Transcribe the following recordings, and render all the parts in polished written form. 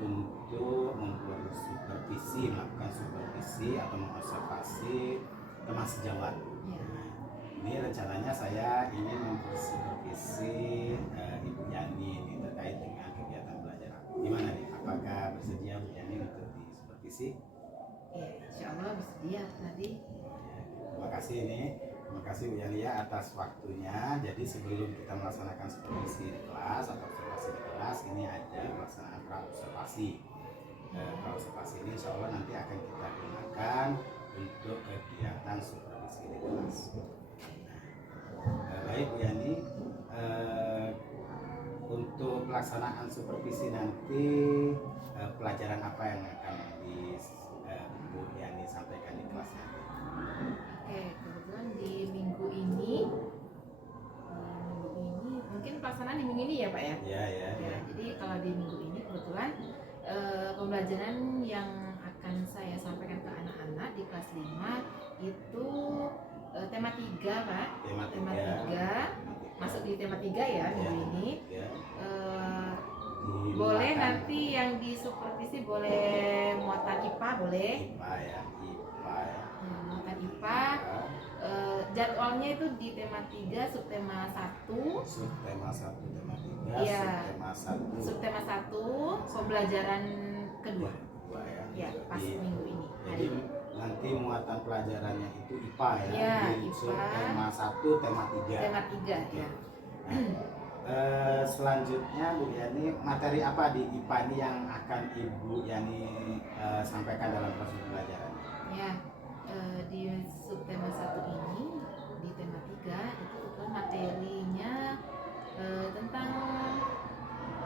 untuk melakukan supervisi atau mengobservasi teman sejawat. Ini rencananya saya ingin memsupervisi Ibu Yani ini terkait dengan kegiatan belajar. Gimana nih? Apakah bersedia Bu Yani untuk disupervisi? Ya, insya Allah bersedia tadi. Terima kasih terima kasih Bu Yani ya atas waktunya. Jadi sebelum kita melaksanakan supervisi di kelas atau observasi di kelas, ini ada pelaksanaan praobservasi. Praobservasi ini insya Allah nanti akan kita gunakan untuk kegiatan supervisi di kelas. Baik Bu Yani, untuk pelaksanaan supervisi nanti pelajaran apa yang akan Bu Yani sampaikan di kelas nanti? Oke, kebetulan di minggu ini mungkin pelaksanaan di minggu ini ya Pak ya? Ya, jadi kalau di minggu ini kebetulan pembelajaran yang akan saya sampaikan ke anak-anak di kelas 5 itu tema 3 Pak. Tema 3 masuk di tema 3 ya minggu ini. Boleh nanti yang disupervisi boleh muatan IPA boleh. Muatan IPA. Jadwalnya itu di tema 3 subtema 1. Subtema 1 tema 3. Ya. Subtema 1. Subtema 1 pembelajaran kedua. Ya, pas Jadi, minggu ini. Jadi nanti muatan pelajarannya itu IPA ya. Ya, di IPA. Subtema 1 tema 3. Tema 3 ya. Selanjutnya Bu Yani, materi apa di IPA ini yang akan Ibu Yani sampaikan dalam proses pembelajaran? Ya, di subtema 1 ini di tema 3 itu materinya tentang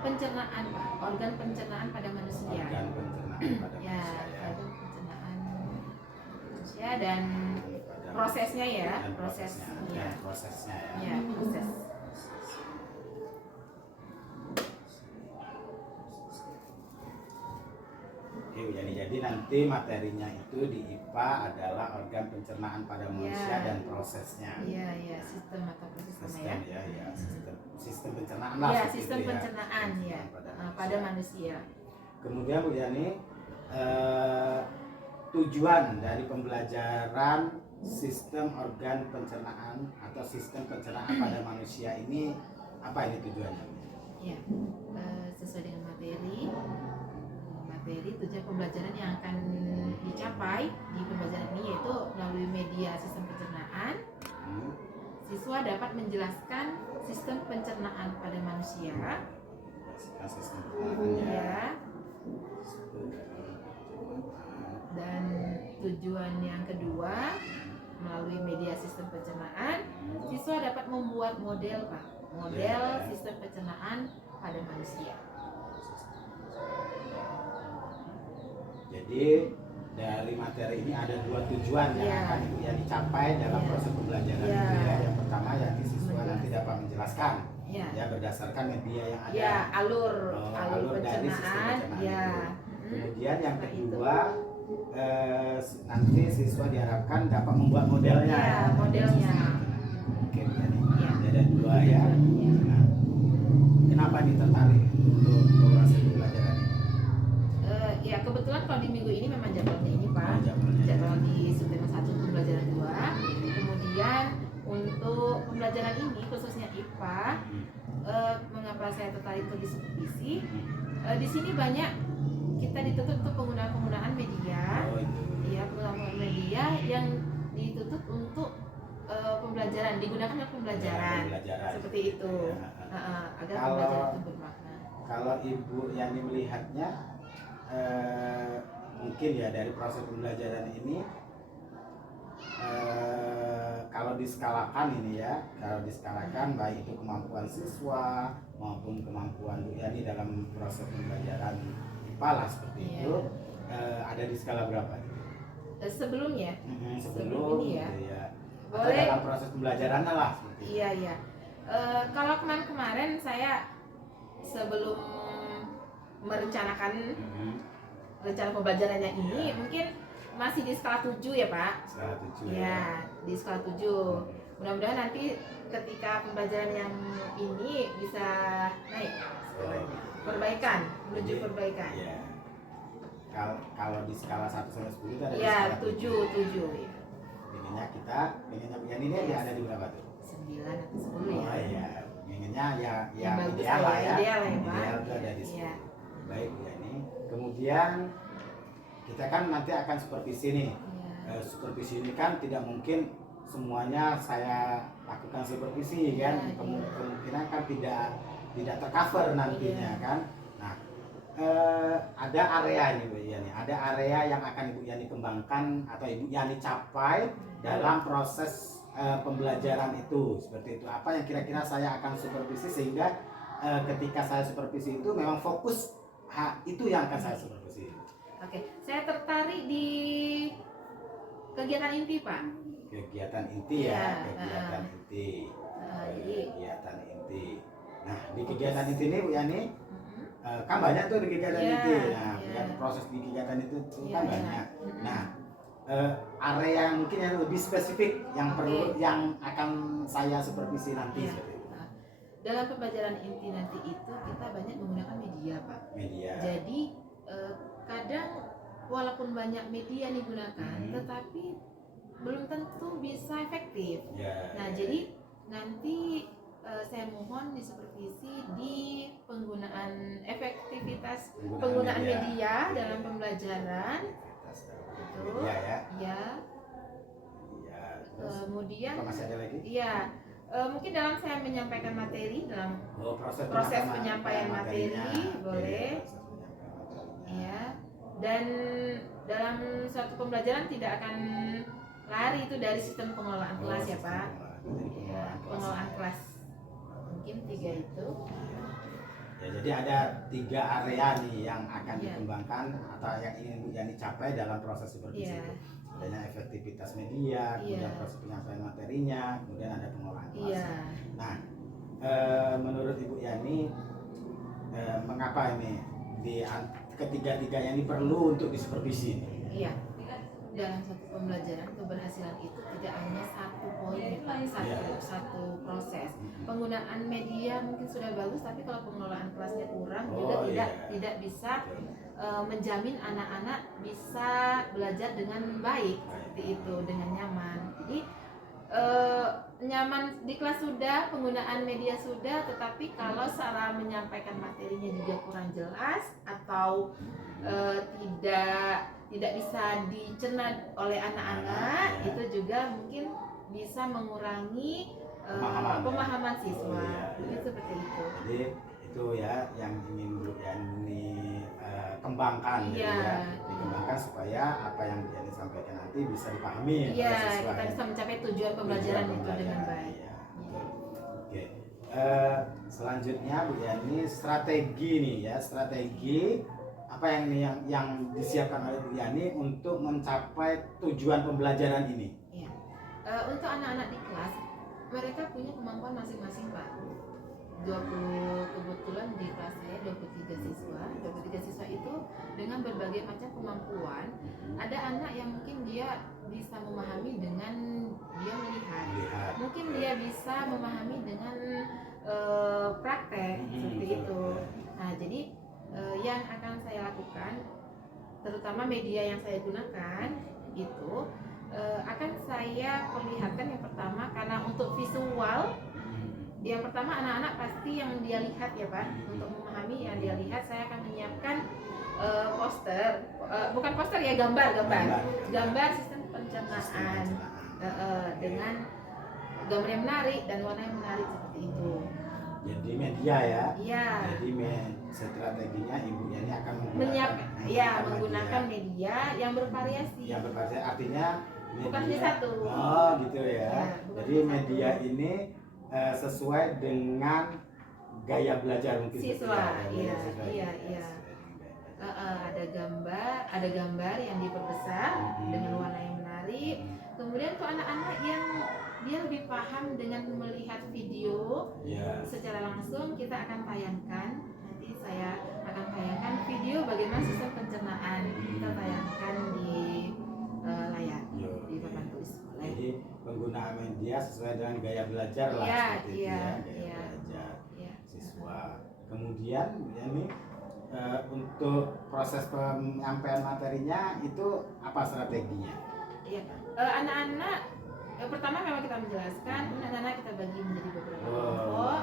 pencernaan Pak, organ pencernaan pada manusia. Organ pencernaan pada Ya, manusia ya. organ pencernaan manusia dan prosesnya ya, prosesnya. Ya, prosesnya ya. Ya, proses. Oke, jadi nanti materinya itu di IPA adalah organ pencernaan pada manusia dan prosesnya. Iya, sistem atau proses Sistem ya. Sistem pencernaan lah. Ya, sistem pencernaan ya pada manusia. Kemudian Bu Yani, tujuan dari pembelajaran sistem organ pencernaan atau sistem pencernaan pada manusia ini apa ini tujuannya? Ya, sesuai dengan materi tujuan pembelajaran yang akan dicapai di pembelajaran ini yaitu melalui media sistem pencernaan. Siswa dapat menjelaskan sistem pencernaan pada manusia. Sistem pencernaan ya. Dan tujuan yang kedua, melalui media sistem pencernaan, siswa dapat membuat model Pak, model sistem pencernaan pada manusia. Jadi dari materi ini ada dua tujuan yang akan Ibu Yani dicapai dalam proses pembelajaran itu ya. Yang pertama yakni siswa nanti dapat menjelaskan ya berdasarkan media yang ada. Ya, alur dari sistem pencernaan. Ya. Kemudian yang kedua nanti siswa diharapkan dapat membuat modelnya. Ya, modelnya. Oke, jadi ada dua ya. Nah, kenapa tertarik untuk proses pembelajaran ini? Ya kebetulan kalau di minggu ini memang jadwalnya ini Pak, jadwal di subtema 1 pembelajaran 2. Kemudian untuk pembelajaran ini khususnya IPA, mengapa saya tertarik ke supervisi? Di sini banyak kita dituntut untuk penggunaan media, penggunaan media yang dituntut untuk pembelajaran, digunakan untuk pembelajaran. Seperti itu, agar pembelajaran itu bermakna. Kalau Ibu Yani melihatnya, mungkin ya dari proses pembelajaran ini, kalau diskalakan ini ya, baik itu kemampuan siswa maupun kemampuan Bu Yani dalam proses pembelajaran IPA lah seperti itu, ada di skala berapa? Sebelumnya, sebelum ini ya. Atau Boleh. dalam proses pembelajarannya lah seperti itu. Iya. Kalau kemarin saya sebelum merencanakan rencana pembelajarannya ini mungkin masih di skala 7 ya Pak. Skala 7 ya. Di skala 7. Mudah-mudahan nanti ketika pembelajaran yang ini bisa naik. Perbaikan menuju Jadi, perbaikan. Ya. Kalau di skala 1 sampai 10 itu ada di Ya, skala 7 ya. pengennya Bu Yani ini Yes. dia ada di berapa tuh? 9 atau 10 ya. Oh iya, pengennya ya Yang bagus ideal lah ya. Ideal lah ya, Pak. Ideal itu ada di 10. Iya. Baik Bu Yani. Kemudian kita kan nanti akan supervisi nih. Iya. Supervisi ini kan tidak mungkin semuanya saya lakukan supervisi kan. Iya, iya. Kemungkinan kan tidak tercover nantinya Iya. kan. Nah, ada area ini Bu Yani, ada area yang akan Ibu Yani kembangkan atau Ibu Yani capai dalam proses pembelajaran itu. Seperti itu. Apa yang kira-kira saya akan supervisi sehingga ketika saya supervisi itu memang fokus itu yang akan saya supervisi. Oke, saya tertarik di kegiatan inti, Pak. Kegiatan inti ya, Iya, kegiatan inti. Jadi Kegiatan inti. Nah, di kegiatan inti ini Bu Yani mm-mm. kan banyak tuh di kegiatan Iya, inti. Nah, iya. proses di kegiatan itu Iya, kan iya. banyak. Mm-mm. Nah, area yang mungkin yang lebih spesifik yang Oke. perlu yang akan saya supervisi nanti Iya. seperti itu. Dalam pembelajaran inti nanti itu kita banyak menggunakan media, Pak. Media. Jadi kadang walaupun banyak media yang digunakan, tetapi belum tentu bisa efektif. Ya, Nah, ya. jadi nanti saya mohon disupervisi di penggunaan efektivitas penggunaan media dalam pembelajaran. Betul. Media ya. Ya. Ya. Terus Kemudian apa masih ada lagi? ya mungkin dalam saya menyampaikan materi dalam Proses penyampaian materi, materinya. boleh. Oke, proses penyampaian materinya. ya, dan dalam suatu pembelajaran tidak akan lari itu dari sistem pengelolaan kelas ya, sistem Pak. pengelolaan. Jadi Pengelolaan kelas mungkin 3 itu. Ya, jadi ada 3 area nih yang akan Iya. dikembangkan atau yang ingin Bu Yani capai dalam proses supervisi Iya. itu. Adanya efektivitas media, kemudian Iya. proses penyampaian materinya, kemudian ada pengelolaan kelas. Iya. Nah, menurut Ibu Yani, mengapa ini ketiga-tiganya ini perlu untuk disupervisi? Iya. Dalam satu pembelajaran keberhasilan itu tidak hanya satu poin, Pak, satu proses. Penggunaan media mungkin sudah bagus, tapi kalau pengelolaan kelasnya kurang juga tidak bisa menjamin anak-anak bisa belajar dengan baik seperti itu, dengan nyaman. Jadi nyaman di kelas sudah, penggunaan media sudah, tetapi kalau cara menyampaikan materinya juga kurang jelas atau tidak bisa dicerna oleh anak-anak, itu juga mungkin bisa mengurangi pemahaman siswa. Mungkin seperti itu. Jadi itu ya yang ingin Bu Yani kembangkan, Iya. gitu ya, dikembangkan supaya apa yang Bu Yani sampaikan nanti bisa dipahami oleh Iya, siswa. kita bisa mencapai tujuan pembelajaran itu dengan baik. Iya, betul. Oke. Selanjutnya Bu Yani, strategi nih ya, strategi apa yang disiapkan oleh Bu Yani untuk mencapai tujuan pembelajaran ini? Iya. Untuk anak-anak di kelas, mereka punya kemampuan masing-masing, Pak. Kebetulan di kelas saya 23 siswa. 23 siswa itu dengan berbagai macam kemampuan. Ada anak yang mungkin dia bisa memahami dengan dia melihat. Mungkin dia bisa memahami dengan praktek seperti itu. Nah, jadi yang akan saya lakukan, terutama media yang saya gunakan itu akan saya perlihatkan yang pertama, karena untuk visual, yang pertama anak-anak pasti yang dia lihat ya, Pak. Untuk memahami yang dia lihat, saya akan menyiapkan poster, bukan poster ya, gambar sistem pencernaan dengan gambar yang menarik dan warna yang menarik seperti itu. Jadi media ya. Iya. Jadi strateginya Ibu Yani akan menggunakan media yang bervariasi. Yang bervariasi artinya media, bukan hanya satu. Oh, gitu ya. Ya, jadi media satu. Ini sesuai dengan gaya belajar mungkin siswa. Iya. Ada gambar yang diperbesar dengan warna yang menarik. Kemudian untuk anak-anak yang dia lebih paham dengan melihat video secara langsung, kita akan tayangkan. Nanti saya akan tayangkan video bagaimana sistem pencernaan, kita tayangkan di layar di papan tulis sekolah. Jadi penggunaan media sesuai dengan gaya belajar lah, seperti itu ya, gaya belajar siswa. Kemudian ini untuk proses penyampaian materinya itu apa strateginya? Iya, anak-anak pertama memang kita menjelaskan, anak-anak kita bagi menjadi beberapa kelompok.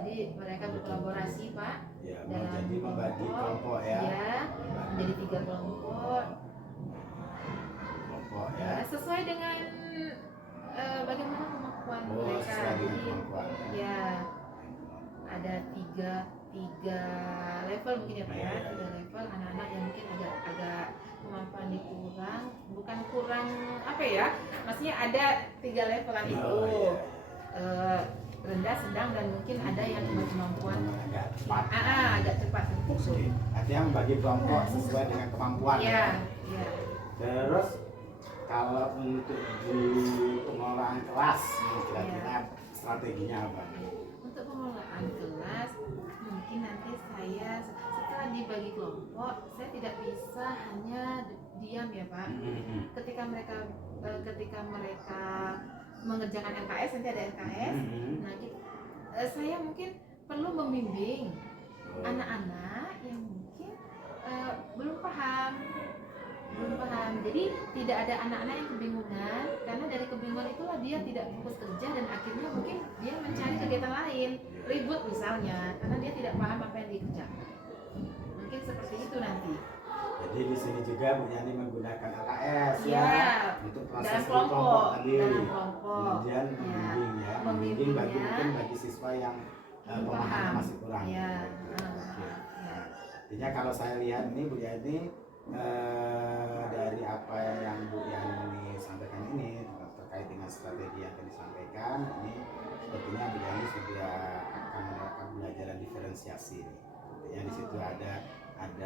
Jadi mereka berkolaborasi, Pak. Ya, dalam jadi membagi kelompok ya. Ya, menjadi 3 kelompok. Kelompok ya. Sesuai dengan bagaimana kemampuan mereka. Sesuai dengan kemampuan. Ya, ada tiga level mungkin ya Pak ya, 3 level anak-anak yang mungkin agak kemampuan dikurang, bukan kurang apa ya, maksudnya ada 3 levelan itu. Rendah, sedang, dan mungkin ada yang kemampuan agak cepat. Agak cepat gitu. Artinya membagi kelompok sesuai dengan kemampuan. Iya. Terus kalau untuk di pengelolaan kelas, kira-kira strateginya apa? Untuk pengelolaan kelas, mungkin nanti saya setelah dibagi kelompok, saya tidak bisa hanya diam ya Pak. Ketika mereka mengerjakan LKS, nanti ada LKS. Nah, saya mungkin perlu membimbing anak-anak yang mungkin belum paham. Jadi tidak ada anak-anak yang kebingungan, karena dari kebingungan itulah dia tidak fokus kerja dan akhirnya mungkin dia mencari kegiatan lain, ribut misalnya, karena dia tidak paham apa yang dikerjakan. Mungkin seperti itu nanti. Jadi di sini juga Bu Yani menggunakan LKS ya untuk proses dalam kelompok tadi. Kemudian membimbing bagi siswa yang pemahaman masih kurang. Artinya kalau saya lihat ini Bu Yani, dari apa yang Bu Yani sampaikan ini terkait dengan strategi yang tadi disampaikan, ini sepertinya Bu Yani sudah akan menerapkan pembelajaran diferensiasi. Artinya di situ ada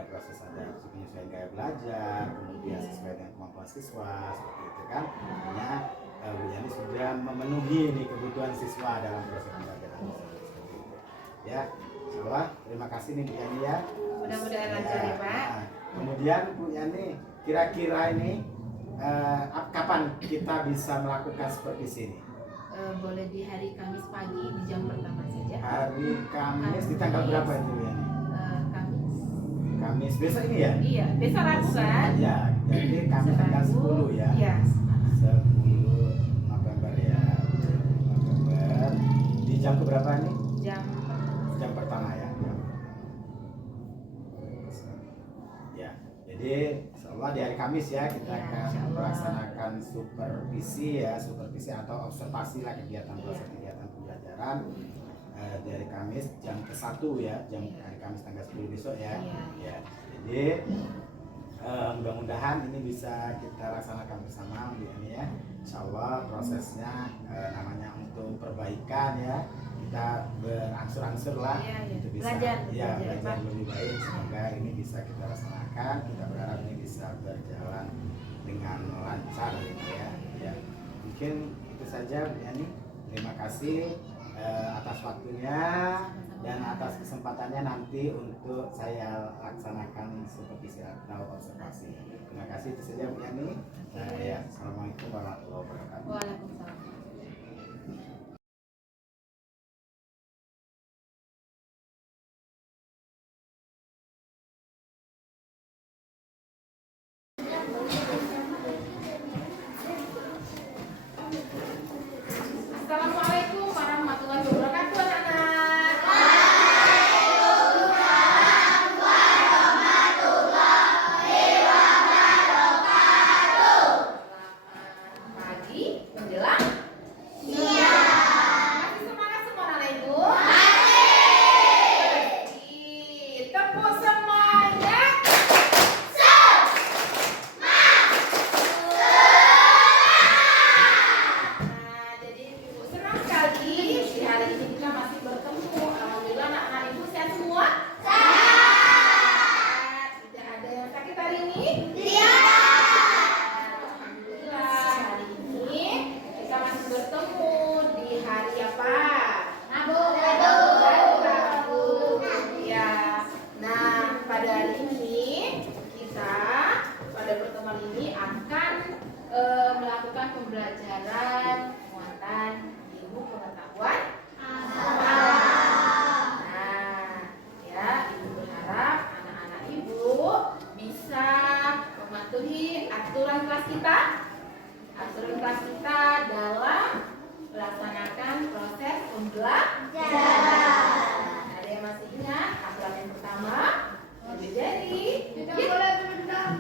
proses adaptasi penyesuaian gaya belajar, kemudian sesuai dengan kemampuan siswa, seperti itu kan. Artinya Bu Yani sudah memenuhi ini kebutuhan siswa dalam proses pembelajaran seperti itu. Ya, insyaallah terima kasih nih Bu Yani ya. Mudah-mudahan lancar ya Pak. Kemudian Bu Yani, kira-kira ini kapan kita bisa melakukan supervisi ini? Boleh di hari Kamis pagi di jam pertama saja. Hari Kamis di tanggal berapa itu Bu Yani? Kamis besok ini ya? Iya, besok Rabu kan? Ya, jadi Kamis tanggal 10 ya? Iya. 10 November ya. November. Di jam keberapa nih? Jam pertama ya. Ya, jadi insyaallah di hari Kamis ya kita akan melaksanakan supervisi atau observasi lah kegiatan proses kegiatan pembelajaran. Dari Kamis jam ke-1 ya, hari Kamis tanggal 10 besok ya. Ya. Jadi mudah-mudahan ini bisa kita laksanakan bersama Bu Yani ya. Insyaallah prosesnya namanya untuk perbaikan ya. Kita berangsur-angsur lah untuk bisa belajar lebih baik. Semoga ini bisa kita laksanakan. Kita berharap ini bisa berjalan dengan lancar gitu ya. Ya. Mungkin itu saja Bu Yani. Terima kasih atas waktunya dan atas kesempatannya nanti untuk saya laksanakan supervisi atau observasi. Terima kasih, itu saja Bu Yani. Assalamualaikum warahmatullahi wabarakatuh. Waalaikumsalam. Assalamualaikum warahmatullahi wabarakatuh anak-anak. Waalaikumsalam warahmatullahi wabarakatuh. Pagi menjelang kita? Aturan kelas kita dalam melaksanakan proses pembelajaran. Ada yang masih ingat aturan yang pertama? Jadi tidak boleh berdendam.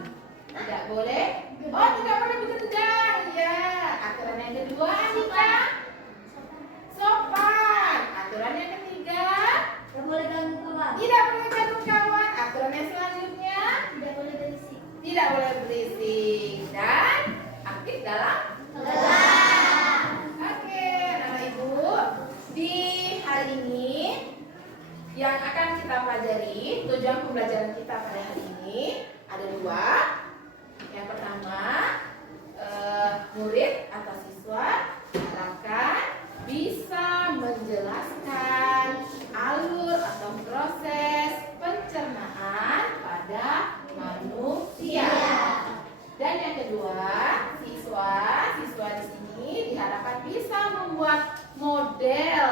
Tidak boleh. Oh, tidak boleh berdendam. Ya. Aturan yang kedua, Anika. Sopan. Aturan yang ketiga, Tidak boleh ganggu kawan. tidak boleh ganggu kawan. Aturan yang selanjutnya, Tidak boleh berisik. tidak boleh berisik dan aktif dalam Kelas. Oke, Anak Ibu, di hari ini yang akan kita pelajari, tujuan pembelajaran kita pada hari ini ada dua. Yang pertama, murid atau siswa diharapkan bisa menjelaskan alur atau proses pencernaan pada manusia. Dan yang kedua, siswa di sini diharapkan bisa membuat model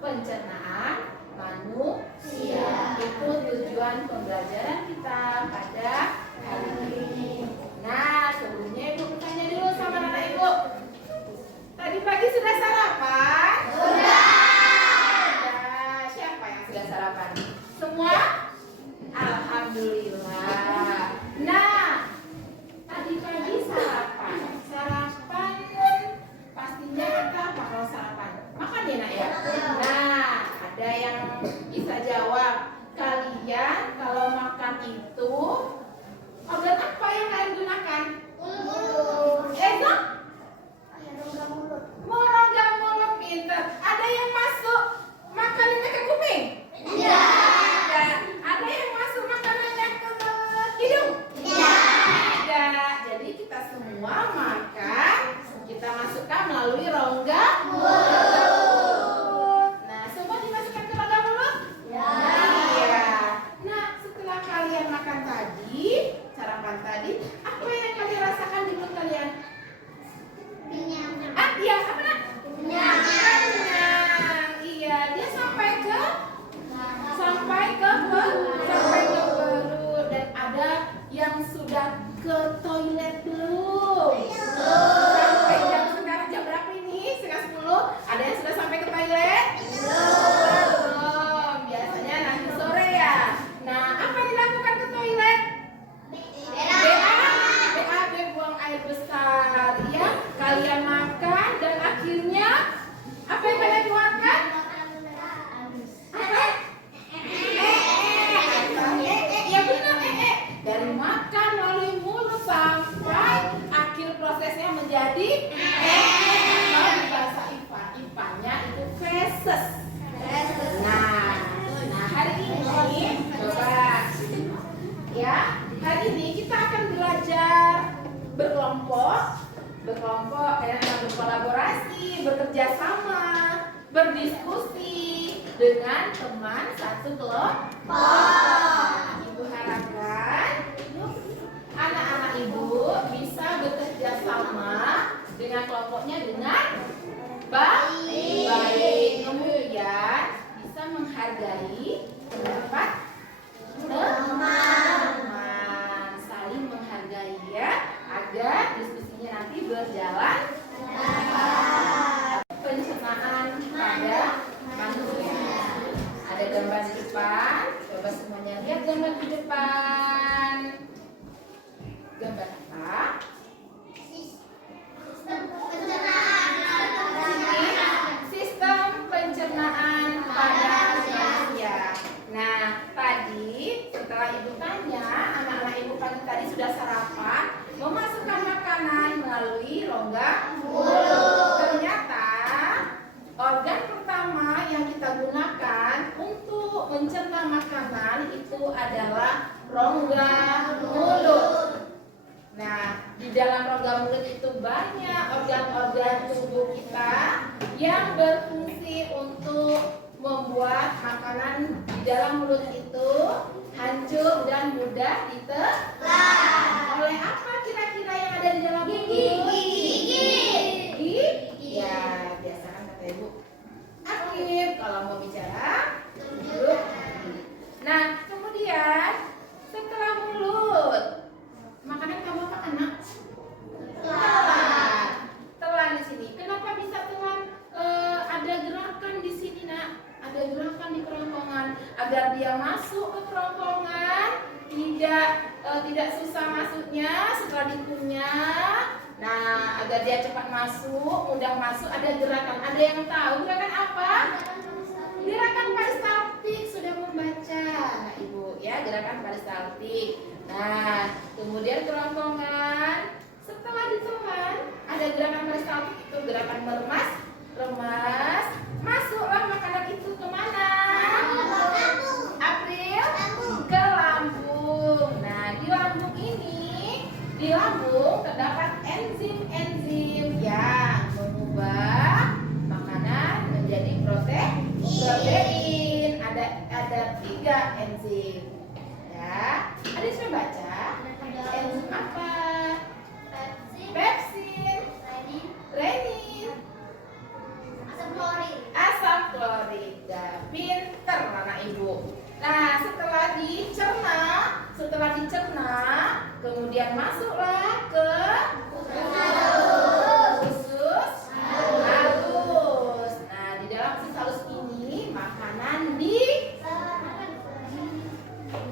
pencernaan manusia. Itu tujuan pembelajaran kita pada hari ini. Nah, sebelumnya Ibu bertanya dulu sama anak Ibu. Tadi pagi sudah sarapan? Sudah. Siapa yang sudah sarapan? Semua? Alhamdulillah. Nah, tadi pagi sarapan. Sarapan pastinya kita apa kalau sarapan? Makan ya nak ya? Nah, ada yang bisa jawab. Kalian kalau makan itu organ apa yang kalian gunakan? Mulut. Merongga mulut, pinter. Ada yang masuk makanannya ke kuping? Tidak. Ada yang masuk makanannya ke hidung? Tidak. Jadi kita semua makan, kita masukkan melalui rongga mulut. Nah, semua dimasukkan ke rongga mulut? Iya. Nah, setelah kalian makan tadi, sarapan tadi, apa yang kalian rasakan di mulut kalian? Iya, apa nak? Kenyang. Iya, dia sampai ke perut. Dan ada yang sudah ke toilet belum? Sampai jam sekarang jam berapa ini? Setengah 10. Ada yang sudah sampai ke toilet? Belum. Biasanya nanti sore ya. Nah, apa yang dilakukan ke toilet? BAB, buang air besar. Ya, kalian makan dan akhirnya apa yang kalian keluarkan? Iya benar, dari makan melalui mulut sampai akhir prosesnya menjadi kalau di bahasa IPA-nya itu feses. Nah, hari ini coba ya, hari ini kita akan belajar berkelompok, kalian akan berkolaborasi, bekerja sama, berdiskusi dengan teman satu kelompok. Ibu harapkan anak-anak Ibu bisa bekerja sama dengan kelompoknya dengan baik. Kemudian bisa menghargai pendapat teman, saling menghargai ya, agar diskusinya nanti berjalan pencernaan pada manusia. Ada gambar di depan, coba semuanya lihat gambar di depan. Gambar apa? Sistem pencernaan pada manusia. Nah, tadi setelah Ibu tanya, anak-anak Ibu pagi tadi sudah sarapan, memasukkan makanan melalui rongga mulut. Ternyata organ pertama yang kita gunakan untuk mencerna makanan itu adalah rongga mulut. Nah, di dalam rongga mulut itu banyak organ-organ tubuh kita yang berfungsi untuk membuat makanan di dalam mulut itu hancur dan mudah ditelan. Oleh apa kira-kira yang ada di dalam mulut? Gigi. Ya, biasa kan kata Ibu. Aktif kalau mau bicara. Duduk. Nah, kemudian setelah mulut, makanan kamu apa anak? agar dia masuk ke kerongkongan, tidak susah masuknya setelah dikunyah. Nah, agar dia cepat masuk, mudah masuk, ada gerakan. Ada yang tahu gerakan apa? Gerakan peristaltik. Sudah membaca, nah, Ibu ya, gerakan peristaltik. Nah, kemudian kerongkongan setelah ditelan ada gerakan peristaltik, itu gerakan meremas, remas. Masuklah makanan itu kemana? April? Ke lambung. Nah, di lambung ini, di lambung terdapat enzim-enzim yang mengubah makanan menjadi protein. Ada 3 enzim. Ya, ada yang sudah baca? Enzim apa? Pepsin, renin, asam klorida. Pinter anak Ibu. Nah, setelah dicerna, kemudian masuklah ke usus halus. Nah, di dalam usus halus ini makanan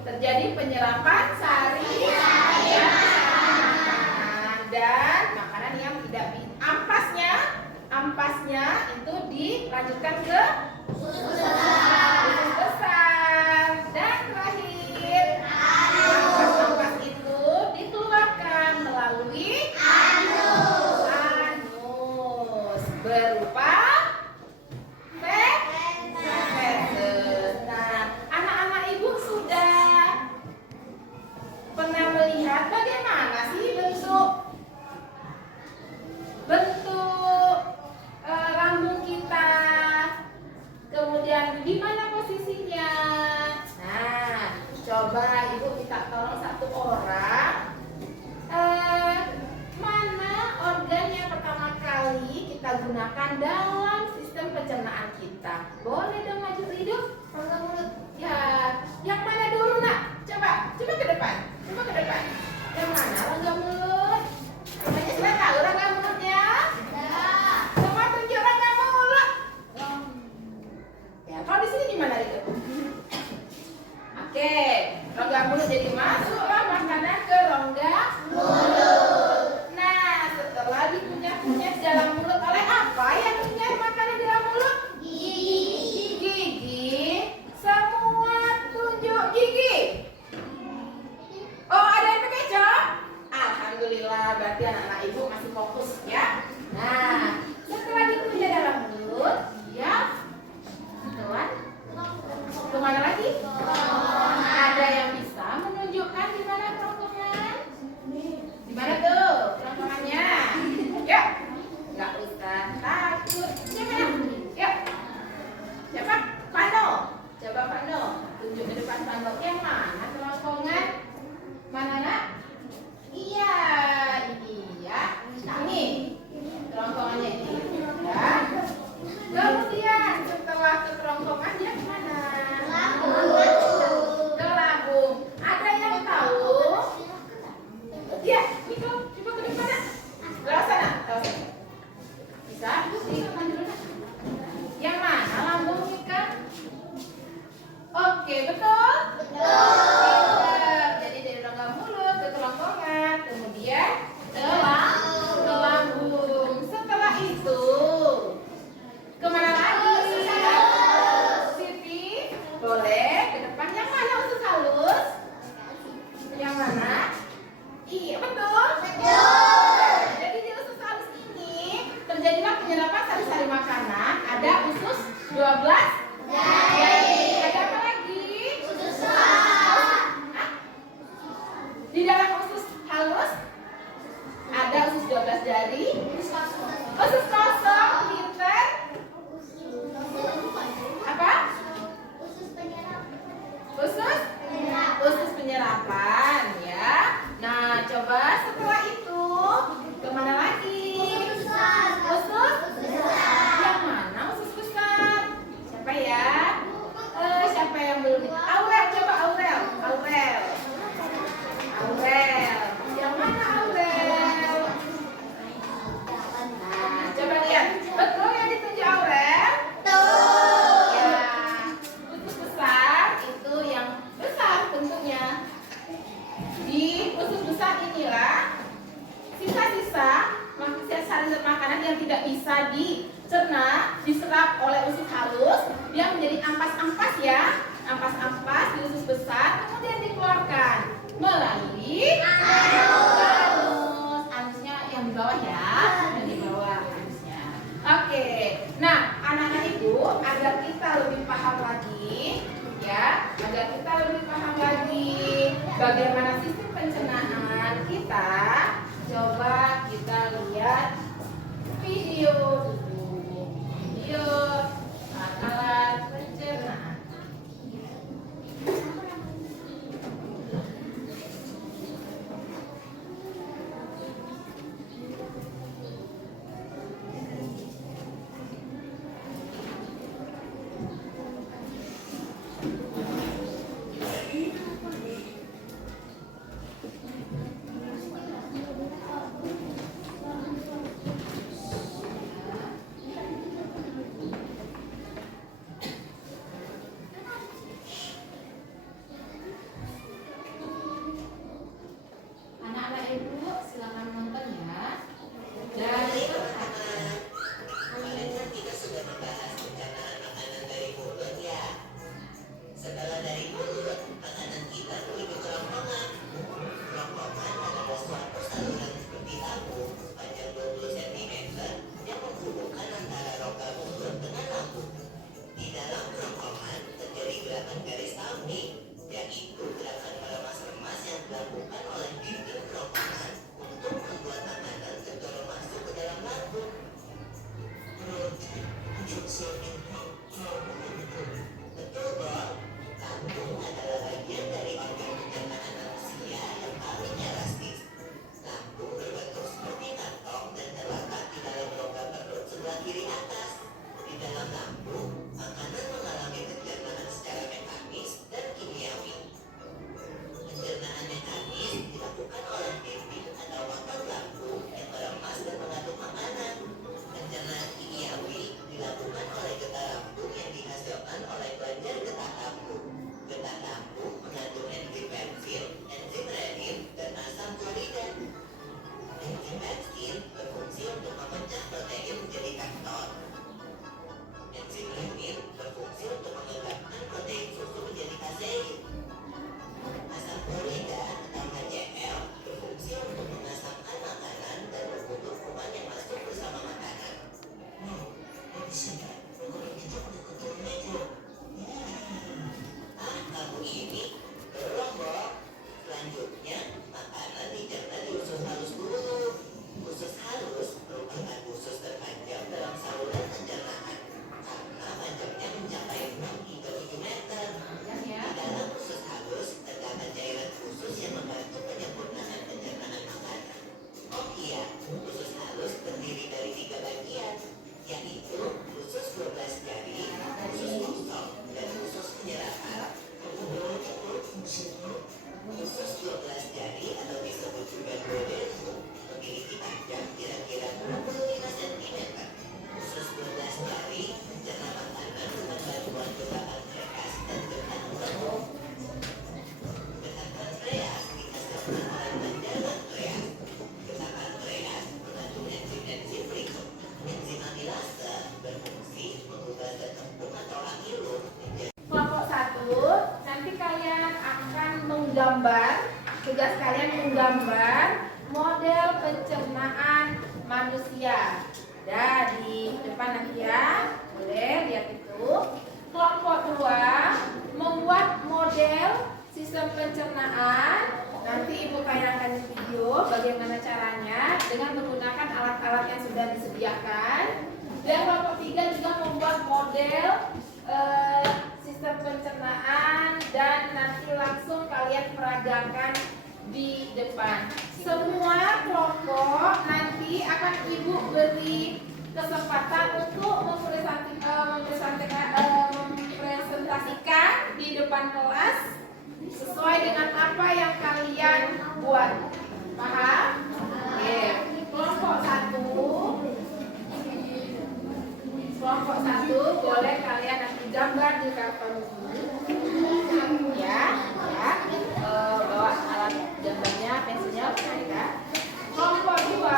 terjadi penyerapan sari dan makanan yang tidak ampasnya itu dilanjutkan ke usus besar, dan terakhir ampas itu dikeluarkan melalui anus berupa feses. Nah, anak-anak Ibu sudah pernah melihat bagaimana sih bentuk lambung kita, kemudian di mana posisinya. Nah, coba Ibu minta tolong satu orang, mana organ yang pertama kali kita gunakan dalam sistem pencernaan kita. Boleh dong maju hidup, rongga mulut. Ya, yang mana dulu nak? Coba ke depan, yang mana rongga mulut? Namanya sudah tahu rongga mulutnya? Semua tunjuk rongga mulut. Ya, kalau di sini gimana itu? Oke, rongga mulut, jadi masuklah makanan ke rongga mulut. Nah, setelah dikunyah-kunyah di dalam mulut, oleh apa yang kunyah makanan di dalam mulut? Gigi. Semua tunjuk gigi. Oh, ada yang pakai jam? Alhamdulillah, berarti anak-anak Ibu masih fokus ya. Nah, setelah dikunyah dalam mulut, ya telan kemana lagi? Ada yang bisa menunjukkan di mana kerongkongan? Di mana tuh kerongkongannya? Yuk, nggak usah takut. Siapa? Yuk, siapa? Pano. Coba Pano, tunjuk ke depan Pano. Yang mana kerongkongan? Mana nak? Iya, ini ya. Ini kerongkongannya ini. Ya. Kemudian setelah ke kerongkongan dia kemana? Ke lambung. Ada yang tahu? Iya, Miko, coba ke depan nak. Lewat sana. Bisa? Yang mana lambung Mika? Oke, betul? Betul. setelah dicerna, diserap oleh usus halus, dia menjadi ampas-ampas ya, ampas-ampas di usus besar, kemudian dikeluarkan melalui anus. Anusnya yang di bawah ya, yang di bawah anusnya. Oke, nah anak-anak ibu, agar kita lebih paham lagi, ya, agar kita lebih paham lagi bagaimana sistem pencernaan kita, coba kita lihat video dulu. Video alat pencernaan. Anak-anak ibu silakan nonton ya. Dari Kemarin kan kita sudah membahas pencernaan makanan dari mulut ya. Setelah dari mulut, makanan kita menuju ke kerongkongan. Kerongkongan adalah suatu saluran seperti lambung sepanjang 20 cm yang menghubungkan antara rongga mulut dengan lambung. Di dalam kerongkongan terjadi gerakan garis samping, yaitu gerakan meremas-remas yang dilakukan oleh dinding kerongkongan untuk membuat makanan terdorong masuk ke dalam lambung. Betul, Bob. Lambung adalah bagian dari organ pencernaan manusia yang paling elastis. Lambung berbentuk seperti kantong dan terletak di dalam rongga perut sebelah kiri atas. Di dalam lambung, makanan mengalami pencernaan secara mekanis dan kimiawi. Pencernaan mekanis dilakukan oleh dinding atau otot lambung yang meremas dan mengaduk makanan. Pencernaan kimiawi dilakukan oleh getah lambung yang dihasilkan oleh kelenjar getah lambung. Getah lambung mengandung enzim pepsin, enzim renin, dan asam klorida. Enzim pepsin berfungsi untuk memecah protein menjadi kaktor. Enzim renin berfungsi untuk mengembangkan protein susu menjadi kasein. Asam klorida atau HCl berfungsi untuk mengasamkan makanan dan membunuh kuman yang masuk bersama makanan. Kamu ini belum, Bob. Selanjutnya, makanan dicerna di usus halus dulu. Usus halus merupakan usus terpanjang dalam saluran pencernaan karena panjangnya mencapai 6 hingga 7 meter. Di dalam usus halus terdapat cairan khusus yang membantu penyempurnaan pencernaan makanan. Oh iya, usus halus terdiri dari 3 bagian, yaitu usus 12 jari, usus kosong, dan usus penyerapan. Usus 12 jari atau disebut juga duodenum memiliki panjang kira-kira 25 cm. Usus 12 jari mencerna makanan dengan bantuan getah pankreas dan getah lambung. Getah pankreas dihasilkan oleh kelenjar pankreas. Getah pankreas mengandung enzim-enzim berikut. Enzim amilase berfungsi mengubah zat tepung atau amilum menjadi kelompok 1, nanti kalian akan menggambar, tugas kalian menggambar model pencernaan manusia. Ada di depan nanti ya, boleh lihat itu. Kelompok 2, membuat model sistem pencernaan. Nanti ibu tayangkan di video bagaimana caranya dengan menggunakan alat-alat yang sudah disediakan. Dan kelompok 3 juga membuat model sistem pencernaan dan nanti langsung kalian peragakan di depan. Semua kelompok nanti akan ibu beri kesempatan untuk mempresentasikan di depan kelas sesuai dengan apa yang kalian buat. Paham? Oke. Kelompok 1 boleh kalian nanti gambar di karton ini ya, bawa alat gambarnya, pensilnya, ya. Kelompok 2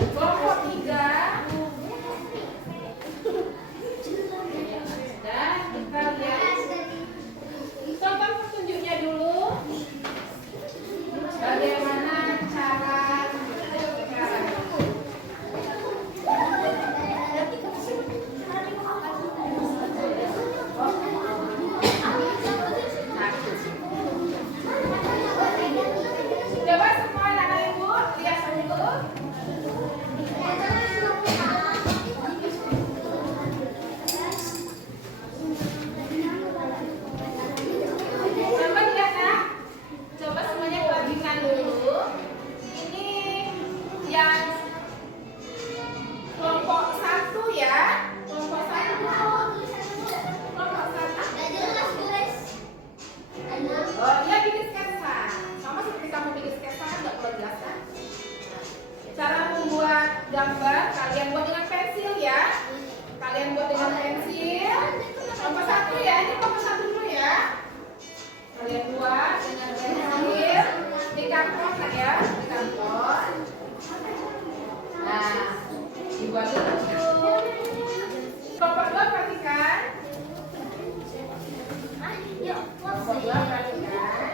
Kelompok 3. Dan kita lihat tonton petunjuknya dulu. Bagaimana cara coba semua anak ibu lihat dulu. Coba lihat nak. Coba semuanya perhatikan dulu. Ini yang kelompok 1 ya. Kelompok 1. Kelompok 1. Oh, dia bikin sketsa. Sama seperti kamu bikin sketsa kan nggak perlu jelaskan. Cara membuat gambar kalian buat dengan pensil ya. Kalian buat dengan pensil. Kelompok 1 ya. Ini kelompok 1 dulu ya. Kalian buat dengan pensil di kantor lah ya, di kantor. Nah, dibuat dulu. Kelompok 2 perhatikan. Kelompok 2 perhatikan.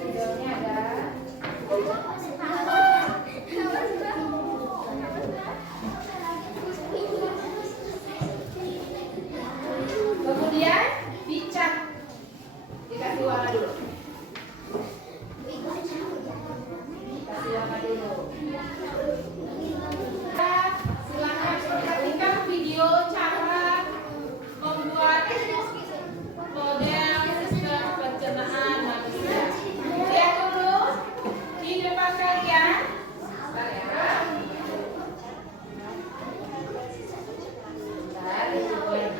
Videonya ada. Kemudian dicat, dikasih warna dulu. Kasih warna dulu. Silakan perhatikan video cara membuat model sistem pencernaan manusia. Lihat dulu di depan kalian. Bentar ya. Bentar, dibuat.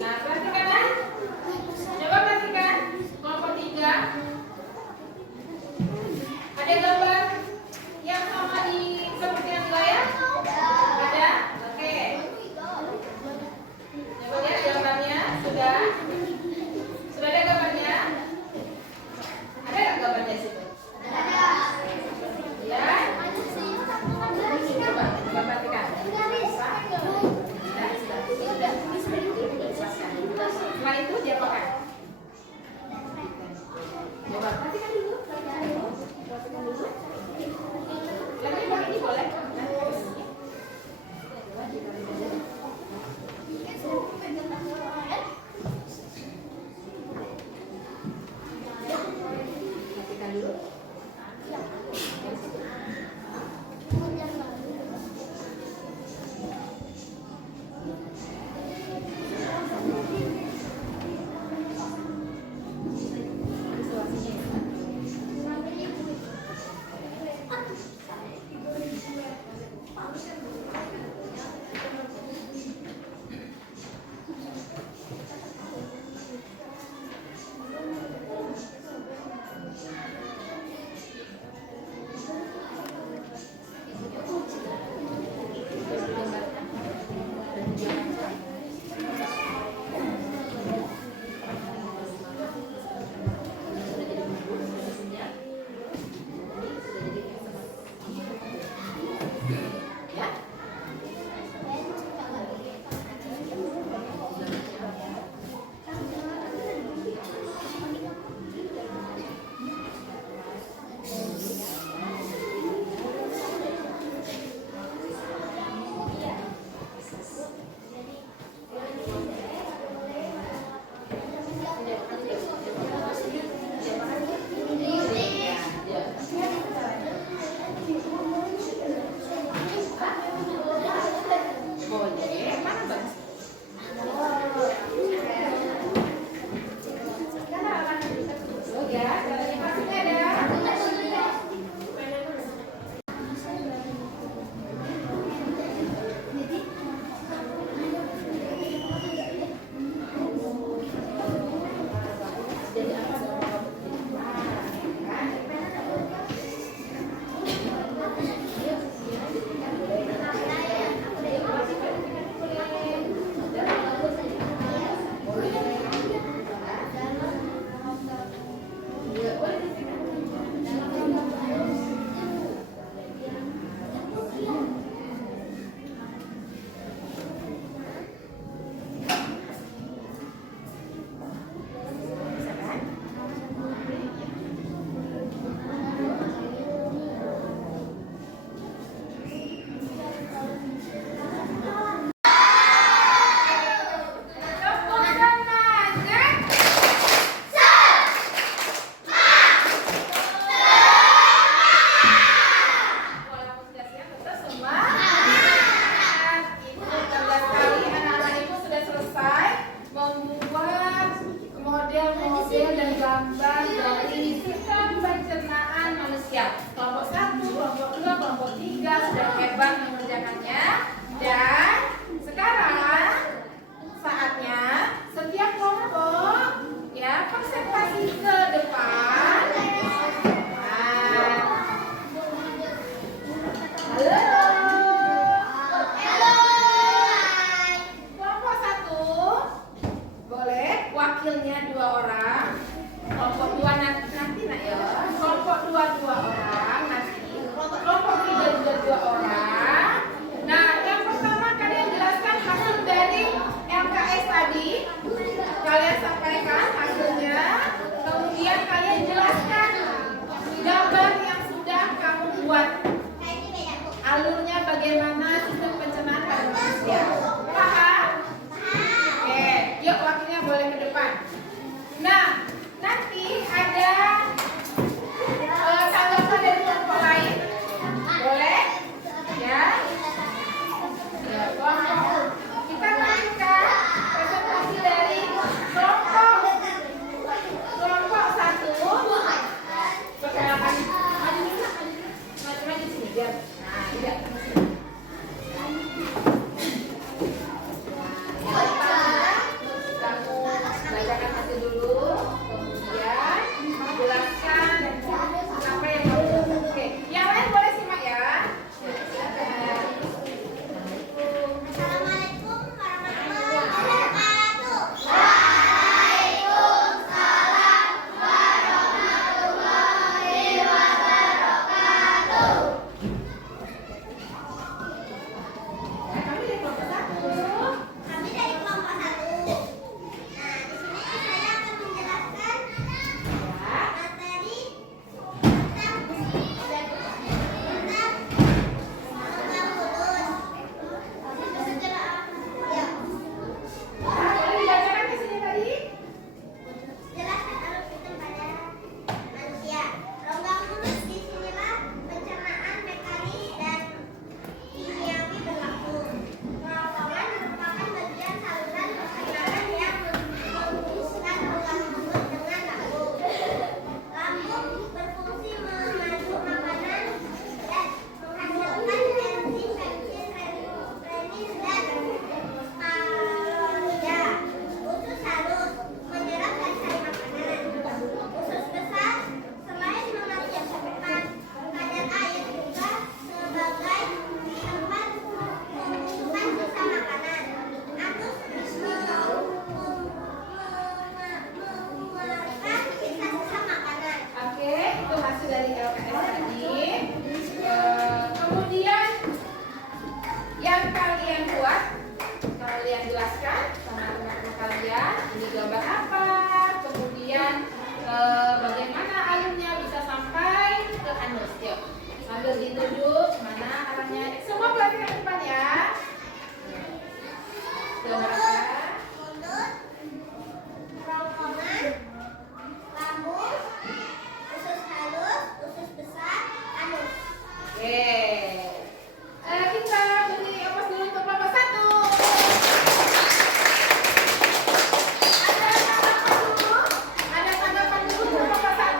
Nah, perhatikan ya. Coba perhatikan kelompok 3. Ada gambar yang sama di seperti yang di layar? Ada? Oke. Coba lihat gambarnya. Sudah? Sudah ada gambarnya? Ada nggak gambarnya di situ? Ya? Coba perhatikan. Setelah itu diapakan? Coba perhatikan dulu. Perhatikan dulu. ya. Caranya maksudnya ada. Kelompok 1, kelompok 2, kelompok 3 sudah hebat mengerjakannya. Dan sekarang saatnya setiap kelompok ya konsentrasi ke depan. Halo. Kelompok 1 boleh wakilnya 2 orang. Kelompok 2 nanti nak ya. Kelompok 2 orang nanti. Kelompok 3 juga 2 orang. Nah, yang pertama kalian jelaskan hasil dari LKS tadi. Kalian sampaikan hasilnya. Kemudian kalian jelaskan gambar yang sudah kamu buat. Alurnya bagaimana sistem pencernaan pada manusia. Paham? Oke, yuk wakilnya boleh ke depan. Nah, nanti ada tanggapan dari kelompok lain. Boleh? Ya. Ya, kelompok. Kita mainkan presentasi dari kelompok 1. Perkenalkan. Maju di sini biar. Nah, tidak ke sini. Kamu belajarkan hasil dulu, kemudian jelaskan apa yang kamu lakukan. Oke, yang lain boleh simak ya. Silakan. Assalamualaikum warahmatullahi wabarakatuh. Nah, kami dari kelompok 1. Kami dari kelompok 1. Nah, di sini saya akan menjelaskan materi tentang program lulus. Setelah ya, Boleh dibacakan di sini tadi? jelaskan alur sistem pada manusia. Program lulus disinilah pencernaan mekanis dan kimiawi berlaku. Kerongkongan merupakan bagian saluran pencernaan yang menghubungkan organ mulut dengan lambung. Lambung berfungsi memaduk makanan dan menghasilkan enzim peptid, renin dan kaloida. Usus halus menyerap dan cari makanan. Usus besar selain mengalir ke depan, kadar air juga sebagai tempat pembusukan sisa makanan. Anus mengeluarkan sisa-sisa makanan. Oke, itu hasil dari LKS tadi. Kemudian yang kalian buat, kalian jelaskan sama teman-teman kalian. Ini gambar apa? Kemudian bagaimana alurnya bisa sampai ke anus. Yuk, sambil ditunjuk mana arahnya. Semua perhatikan ke depan ya. Jelaskan. Mulut, kerongkongan, lambung, usus halus, usus besar, anus. Oke. Kita beri aplaus dulu untuk kelompok 1. Ada tanggapan dulu untuk kelompok 1.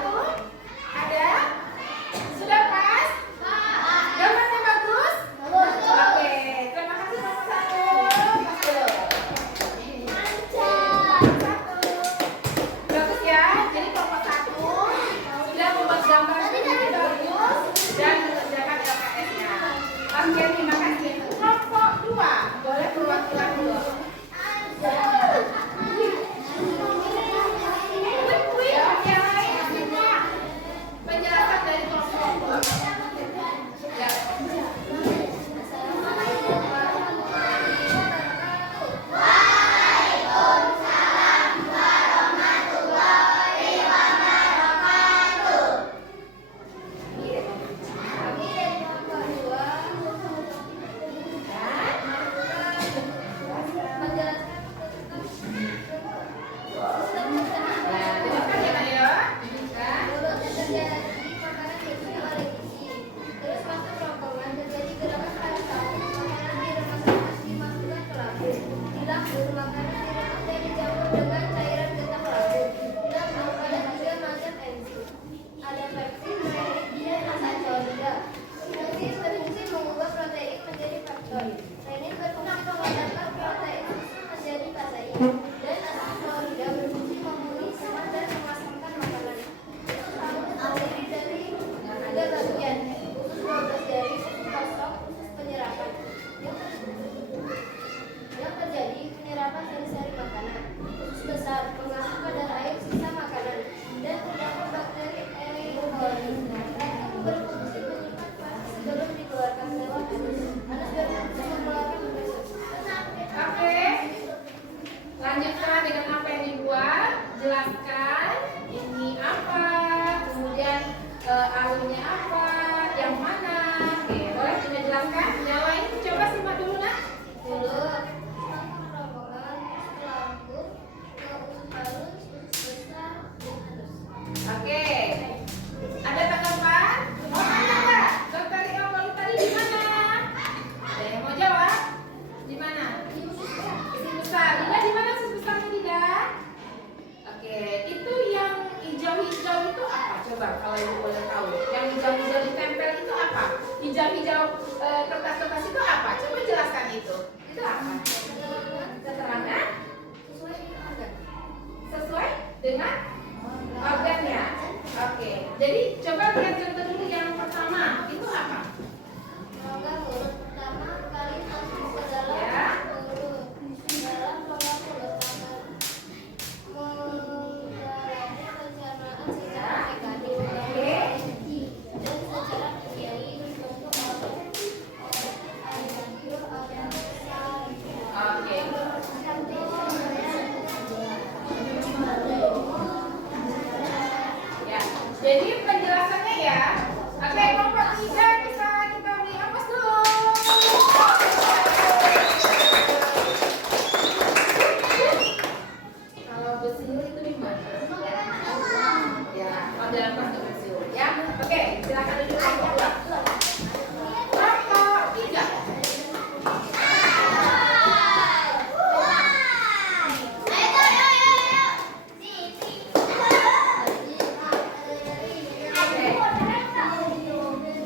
Oke. Ada tanggapan? Mau tanya nggak? Dokter Rio Walu tadi di mana? Ada yang mau jawab? Di mana? Isi besar. Lida di mana isi besarnya Lida? Oke, itu yang hijau-hijau itu apa? Coba kalau ibu boleh tahu. Yang hijau-hijau ditempel itu apa? Hijau-hijau kertas-kertas itu apa? Coba jelaskan itu. Itu apa? Keterangan? Sesuai dengan organnya. Oke, jadi coba lihat contoh dulu yang pertama. Itu apa? Rongga mulut pertama kali masuk ke dalam Ya. mulut. Dalam rongga mulut akan menjalani pencernaan secara mekanik dan secara kimiawi dibentuk oleh Oke. Ya. Jadi penjelasannya ya. Oke, kelompok 3 bisa kita beri aplaus dulu. Kalau bersiul itu di mana? Ya, kalau dalam bentuk bersiul ya. Oke, silakan duduk kelompok 2. Kelompok 3.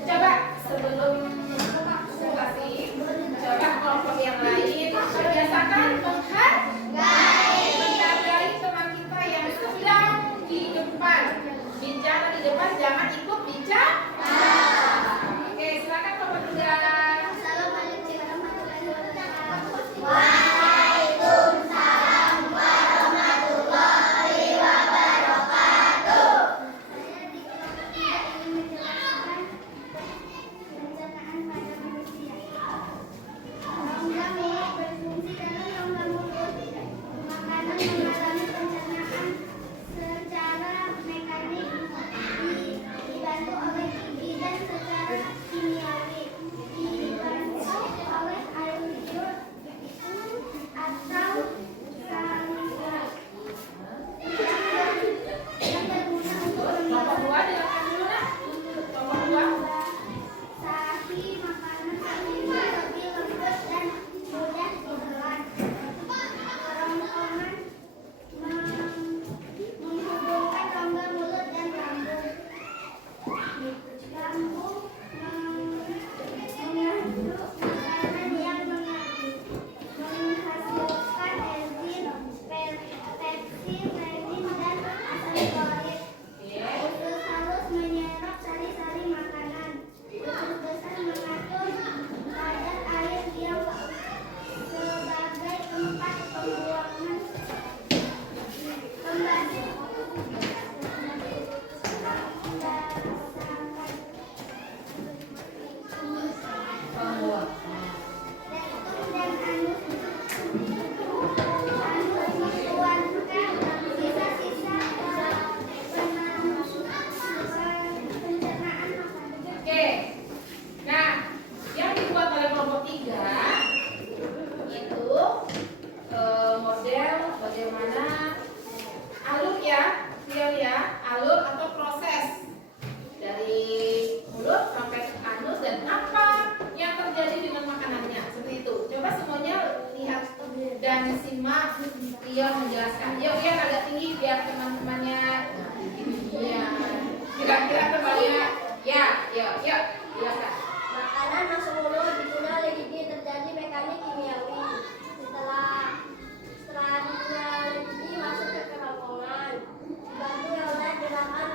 Coba sebelum presentasi, coba kelompok yang lain biasakan menghargai teman kita yang sedang di depan. Bicara di depan, jangan ikut bicara. Oke, silakan kelompok 3. Rongga mulut berfungsi dalam rongga mulut. Makanan mengalami pencernaan secara mekanik dibantu oleh gigi dan secara kimiawi dibantu oleh air liur atau saliva yang berguna untuk Kelompok 2 dengarkan dulu nah. Kelompok 2. membasahi makanan sehingga lebih lembut dan mudah ditelan. Kerongkongan menghubungkan rongga mulut dan lambung. Lambung mengandung makanan yang menghasilkan enzim, pepsin, renin, dan asam folik. Usus halus menyerap sari-sari makanan. Usus besar mengatur kadar air yang sebagai tempat pembuangan kembali. Rektum dan anus mengeluarkan sisa-sisa pencernaan makanan. Oke. Nah, yang dibuat oleh kelompok 3 itu model bagaimana alur ya, alur atau proses dari mulut sampai ke anus dan apa yang terjadi dengan makanannya. Seperti itu. Coba semuanya lihat dan simak Rio menjelaskan. Yuk, biar agak tinggi biar teman-temannya. Iya. Kira-kira temannya. Ya, yuk, jelaskan. Makanan masuk mulut dibunuh oleh gigi terjadi mekanik kimiawi. Setelahnya gigi masuk ke kerongkongan. Dibantu oleh gerakan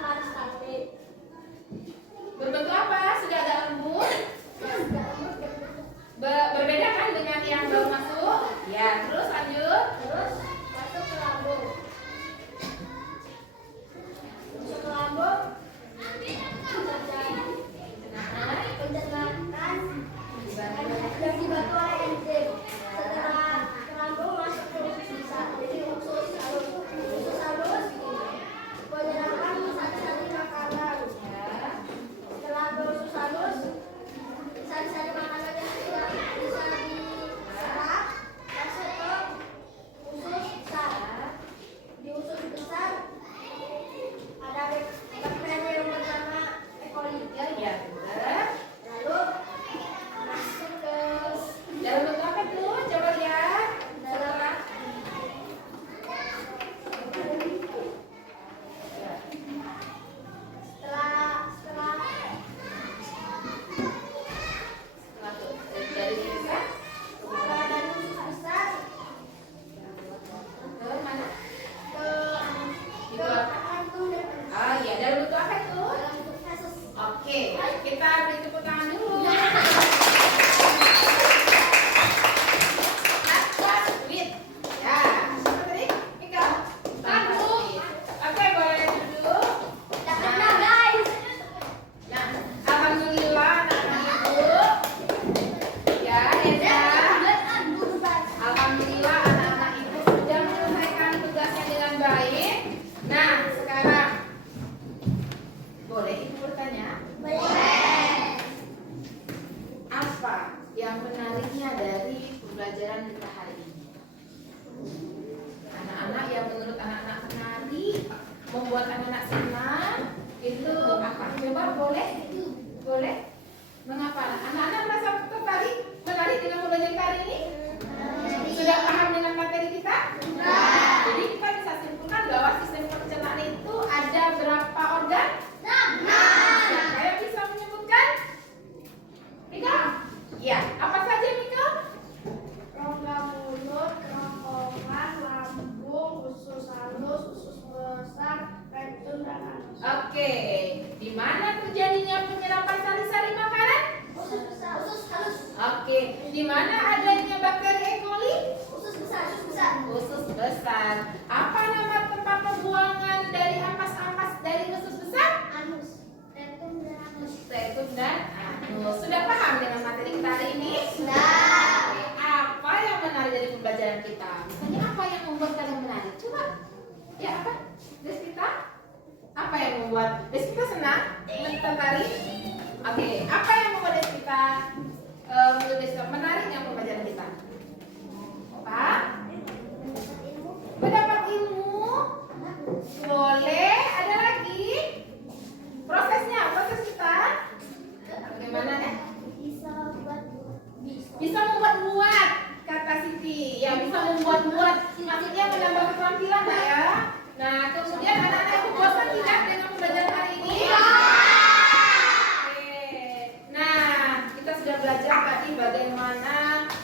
anak-anak senang itu apa? Coba boleh? Mengapa? Anak-anak merasa tertarik dengan pembelajaran kali ini? Sudah paham dengan materi kita? Jadi kita bisa simpulkan bahwa sistem pencernaan itu ada berapa organ? 6. Siapa yang bisa menyebutkan? Mika? Ya, apa saja Mika? Rongga mulut, kerongkongan, lambung, usus halus, usus besar, rektum dan anus. Oke, di mana terjadinya penyerapan sari-sari makanan? Usus besar, usus halus. Oke, di mana adanya bakteri E. coli? Usus besar, usus besar. Usus besar. Apa nama tempat pembuangan dari ampas-ampas dari usus besar? Anus, rektum dan anus. Rektum dan anus. Sudah paham dengan materi kita hari ini? Sudah. Oke, apa yang menarik dari pembelajaran kita? Misalnya apa yang membuat kalian menarik? Coba. Ya apa? Despita? Apa yang membuat Despita senang? Tertarik? Oke, apa yang membuat Despita menariknya pembelajaran kita? Apa? Mendapat ilmu? Boleh. Ada lagi? Proses kita? Bagaimana nih? Bisa membuat kata Siti. Ya, bisa membuat. Maksudnya menambah keterampilan lah ya. Nah, kemudian anak-anak itu bosan tidak dengan pembelajaran hari ini? Oke. Nah, kita sudah belajar tadi bagaimana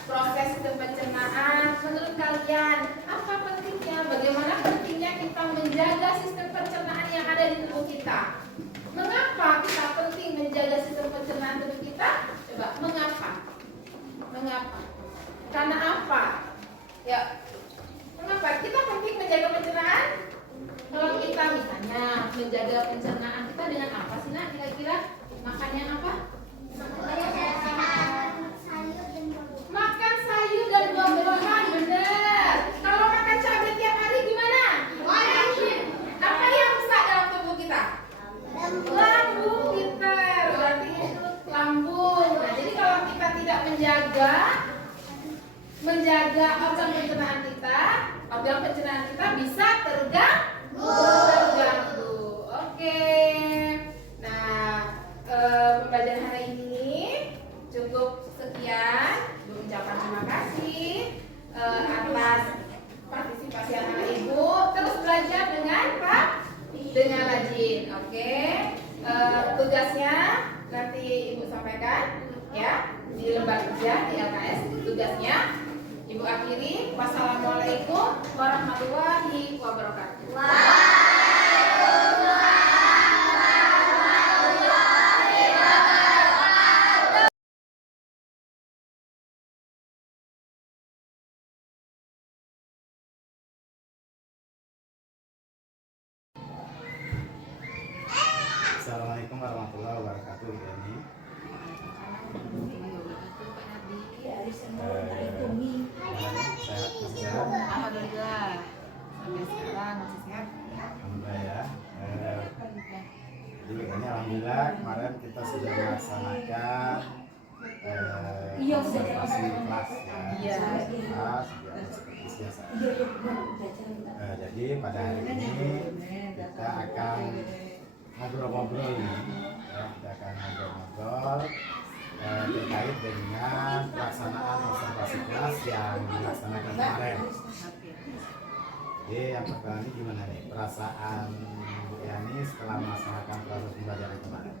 proses pencernaan. Menurut kalian, apa pentingnya? Bagaimana pentingnya kita menjaga sistem pencernaan yang ada di tubuh kita? Mengapa kita penting menjaga sistem pencernaan tubuh kita? Coba, mengapa? Karena apa? Ya, mengapa kita penting menjaga pencernaan? Kalau kita misalnya menjaga pencernaan kita dengan apa sih nak? Kira-kira makan yang apa? Makan sayur dan buah-buahan, benar. Kalau makan cabai tiap hari gimana? Apa yang rusak dalam tubuh kita? Lambung kita, berarti itu lambung. Nah, jadi kalau kita tidak menjaga organ pencernaan kita bisa terganggu. Oke. Nah, pembelajaran hari ini cukup sekian. Mengucapkan terima kasih atas partisipasi anak ibu. Terus belajar dengan rajin. Oke. Tugasnya nanti ibu sampaikan ya di lembar kerja di LKS. Tugasnya ibu akhiri. Wassalamualaikum warahmatullahi wabarakatuh. Assalamualaikum warahmatullahi wabarakatuh. Yani. Sehat, masih sehat. Alhamdulillah. Sampai sekarang masih sehat. Alhamdulillah ya. Jadi ini alhamdulillah kemarin kita sudah melaksanakan observasi kelas ya. Kelas biar seperti biasa. Jadi pada hari ini kita akan ngobrol-ngobrol nih. Ya, kita akan ngobrol-ngobrol terkait dengan pelaksanaan observasi kelas yang dilaksanakan kemarin. Jadi yang pertama ini gimana nih perasaan Bu Yani setelah melaksanakan proses pembelajaran kemarin?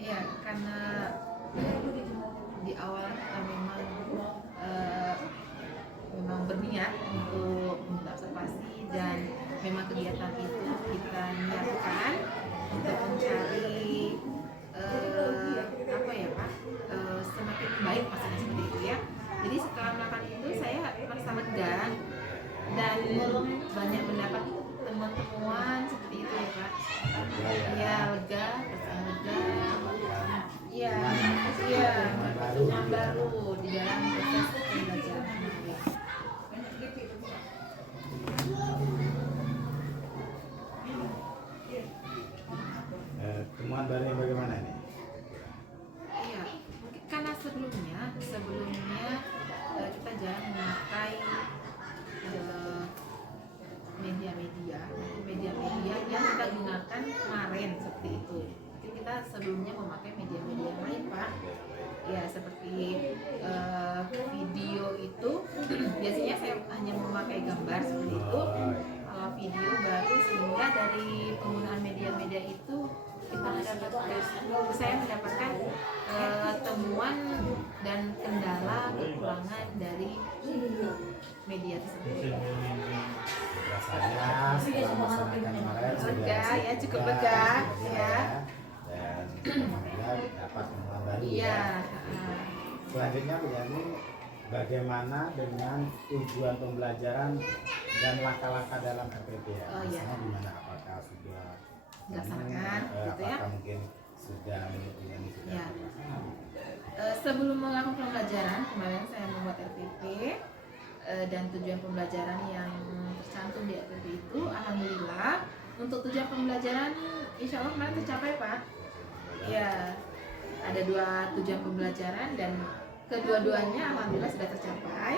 Ya, karena di awal kita memang berniat untuk observasi dan memang kegiatan itu kita niatkan untuk mencari semakin baik maksudnya seperti itu ya. Jadi setelah melakukan itu saya merasa lega dan banyak mendapat temuan-temuan seperti itu ya Pak. Ya lega, perasaan lega. Iya, yang baru di dalam proses pembelajaran kemarin. Temuan baru yang bagaimana nih? Iya, mungkin karena sebelumnya kita jarang memakai media-media yang seperti itu. Mungkin kita sebelumnya memakai media-media yang lain, Pak. Ya, seperti video itu biasanya saya hanya memakai gambar seperti itu. Kalau video baru, sehingga dari penggunaan media-media itu saya mendapatkan temuan dan kendala kekurangan dari media tersebut. Rasanya setelah melaksanakan kemarin Lega ya, cukup lega ya. Dan alhamdulillah dapat temuan baru Iya. ya. Selanjutnya Bu Yani, bagaimana dengan tujuan pembelajaran dan langkah-langkah dalam RPP ya? Oh, iya. Misalnya gimana, apakah sudah Dilaksanakan, gitu ya. apakah mungkin sudah ini sudah Ya. dilaksanakan? Sebelum melakukan pembelajaran, kemarin saya membuat RPP dan tujuan pembelajaran yang tercantum di RPP itu, alhamdulillah untuk tujuan pembelajaran insya Allah kemarin tercapai, Pak. Ya, ada 2 tujuan pembelajaran dan kedua-duanya alhamdulillah sudah tercapai.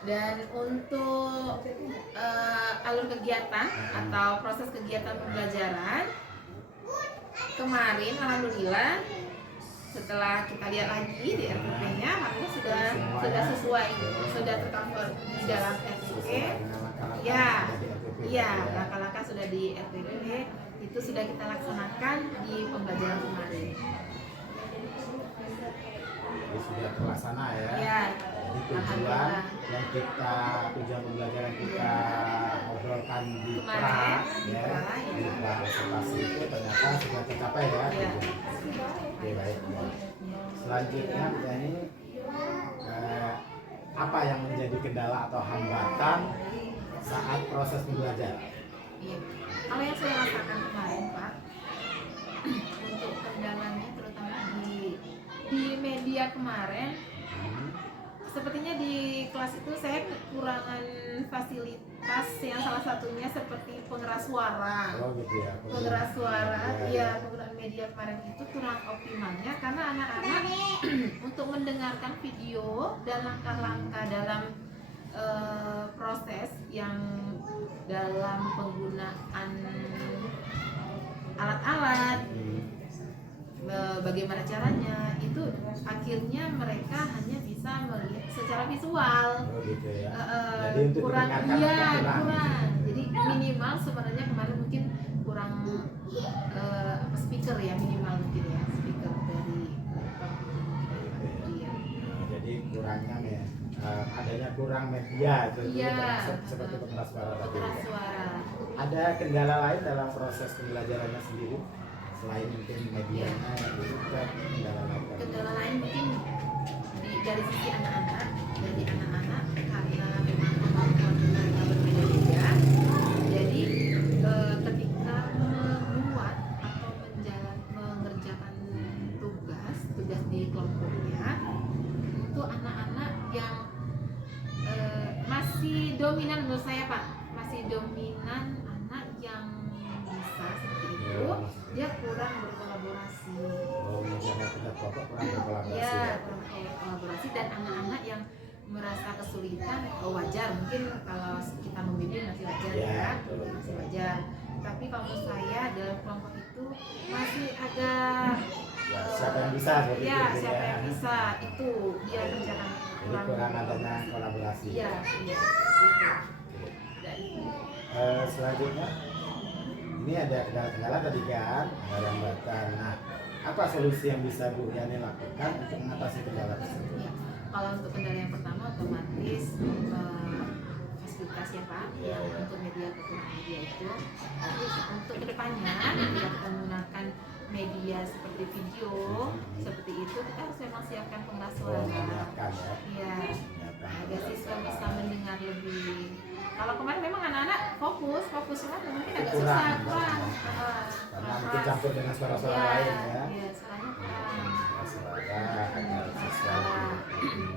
Dan untuk alur kegiatan atau proses kegiatan pembelajaran kemarin alhamdulillah setelah kita lihat lagi di RPP-nya alhamdulillah sudah sesuai, sudah tercover di dalam RPP. Ya, iya, langkah-langkah sudah di RPP itu sudah kita laksanakan di pembelajaran kemarin. Jadi sudah terlaksana ya. Ya, Jadi tujuan pembelajaran kita obrolkan di Kemarin, pra di ya, pra, ya. di pra observasi itu ternyata sudah tercapai ya. Ya. Oke, baik. Selanjutnya ini apa yang menjadi kendala atau hambatan saat proses pembelajaran? Iya. Kalau yang saya rasakan kemarin, Pak, untuk kendalanya terutama di media kemarin, sepertinya di kelas itu saya kekurangan fasilitas yang salah satunya seperti pengeras suara. Oh gitu ya. Pengeras suara, Ya, iya, penggunaan media kemarin itu kurang optimalnya karena anak-anak untuk mendengarkan video dan langkah-langkah dalam proses yang dalam penggunaan alat-alat, bagaimana caranya, itu akhirnya mereka hanya bisa melihat secara visual. Oh gitu ya. Jadi untuk Kurang, didengarkan iya, agak kurang. Jadi minimal sebenarnya kemarin mungkin kurang speaker ya, minimal mungkin ya speaker dari iya. Jadi kurangnya ya, adanya kurang media itu Iya. seperti pengeras suara tadi. Pengeras suara. Ada kendala lain dalam proses pembelajarannya sendiri selain mungkin medianya itu ada kendala lain? Kendala lain mungkin dari sisi anak-anak, karena memang kemampuan mereka berbeda-beda. Jadi ketika membuat atau mengerjakan tugas di kelompoknya, itu anak-anak yang masih dominan menurut saya, Pak, masih dominan anak yang bisa seperti itu, dia kurang berkolaborasi. Oh, misalnya kita kelompok kurang berkolaborasi. Ya, kurang kolaborasi, dan anak-anak yang merasa kesulitan, wajar mungkin kalau kita membimbing masih wajar Ya, ya, betul. masih wajar. Tapi kalau menurut saya dalam kelompok itu masih agak Ya, siapa yang bisa seperti ya, itu siapa ya. yang bisa itu dia kerjakan Jadi kurang adanya kolaborasi. Iya, itu. Oke. Dan itu. Selanjutnya ini ada kendala-kendala tadi kan, ada hambatan. Nah, apa solusi yang bisa Bu Yani lakukan untuk mengatasi kendala tersebut? Ya, kalau untuk kendala yang pertama otomatis fasilitas ya Pak, Ya, ya. untuk media kekurangan media itu. Tapi untuk kedepannya bila kita menggunakan media seperti video, seperti itu kita harus memang siapkan pengeras Oh, suara. menyiapkan ya. Iya, Menyiapkan agar pengeras siswa suara. bisa mendengar lebih. Kalau kemarin memang anak-anak fokus cuma mungkin agak Kurang. susah, kurang. Karena mungkin campur dengan suara-suara Iya, lain ya. iya, suaranya kurang. Suara agar siswa lebih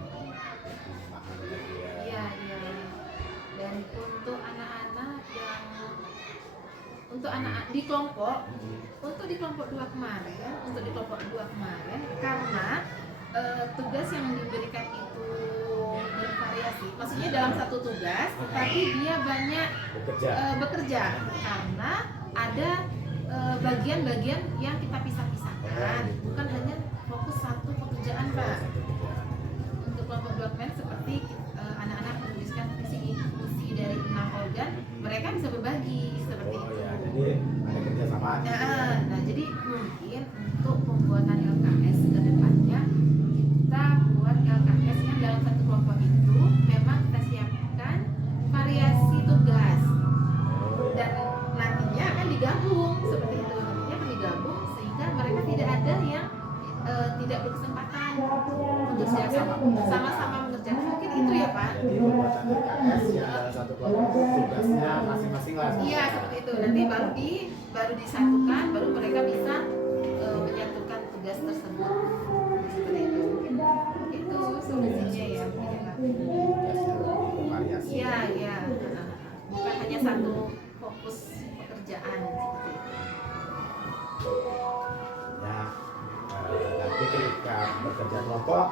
memahami lagi ya. Iya, iya. Dan untuk anak-anak yang di kelompok, untuk di kelompok 2 kemarin, karena tugas yang diberikan itu bervariasi. Maksudnya dalam satu tugas, tetapi dia banyak Bekerja. bekerja karena ada bagian-bagian yang kita pisah-pisahkan, bukan hanya fokus satu pekerjaan Pak. Untuk kelompok development seperti anak-anak menuliskan visi dari 6 organ, mereka bisa berbagi seperti Oh itu. ya, jadi ada kerjasama. Nah, jadi mungkin untuk pembuatan LKS ke depannya kita buat LKS yang dalam satu kelompok itu memang kita siapkan variasi tugas Oh dan ya. nantinya akan digabung seperti itu. Nantinya akan digabung sehingga mereka tidak ada yang tidak berkesempatan untuk sama-sama mengerjakan. Mungkin itu ya Pak. Jadi pembuatan LKS yang dalam satu kelompok tugasnya masing-masing lah. Iya seperti itu. Nanti baru disatukan, baru mereka bisa menyatukan tugas tersebut. Seperti itu. Itu solusinya ya mungkin ya Pak. Tugasnya lebih bervariasi. Iya. Bukan hanya satu fokus pekerjaan seperti itu. Ya, nanti ketika bekerja kelompok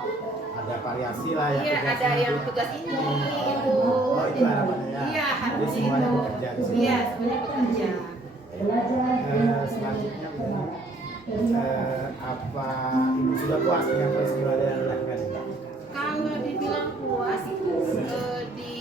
ada variasi lah ya. Iya, tugasnya ada yang nanti. tugas ini, itu. Oh, itu harapannya ya. Iya, Jadi harusnya semuanya itu. bekerja di sini. Iya, semuanya bekerja. Selanjutnya apa ibu sudah puas dengan peristiwa yang dilakukan ini? Kalau dibilang puas di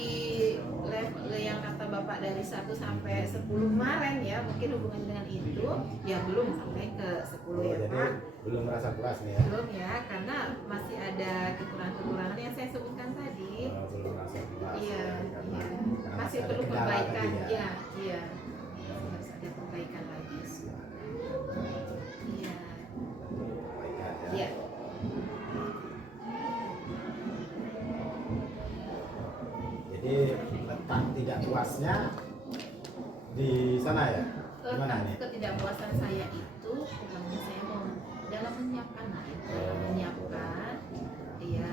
level yang kata Bapak dari 1 sampai 10 kemarin ya, mungkin hubungan dengan itu ya belum sampai ke 10 ya Jadi Pak. belum merasa puas nih ya? Belum ya, karena masih ada kekurangan-kekurangan yang saya sebutkan tadi. Belum merasa puas. Iya, Karena masih ada perlu kendala perbaikan. tadi ya. Iya. Harus ada perbaikan lagi. Iya. Perbaikan ya. Iya. Jadi letak tidak puasnya di sana ya? Gimana nih? Ketidakpuasan saya itu karena saya mau dalam menyiapkan menyiapkan alat itu ya,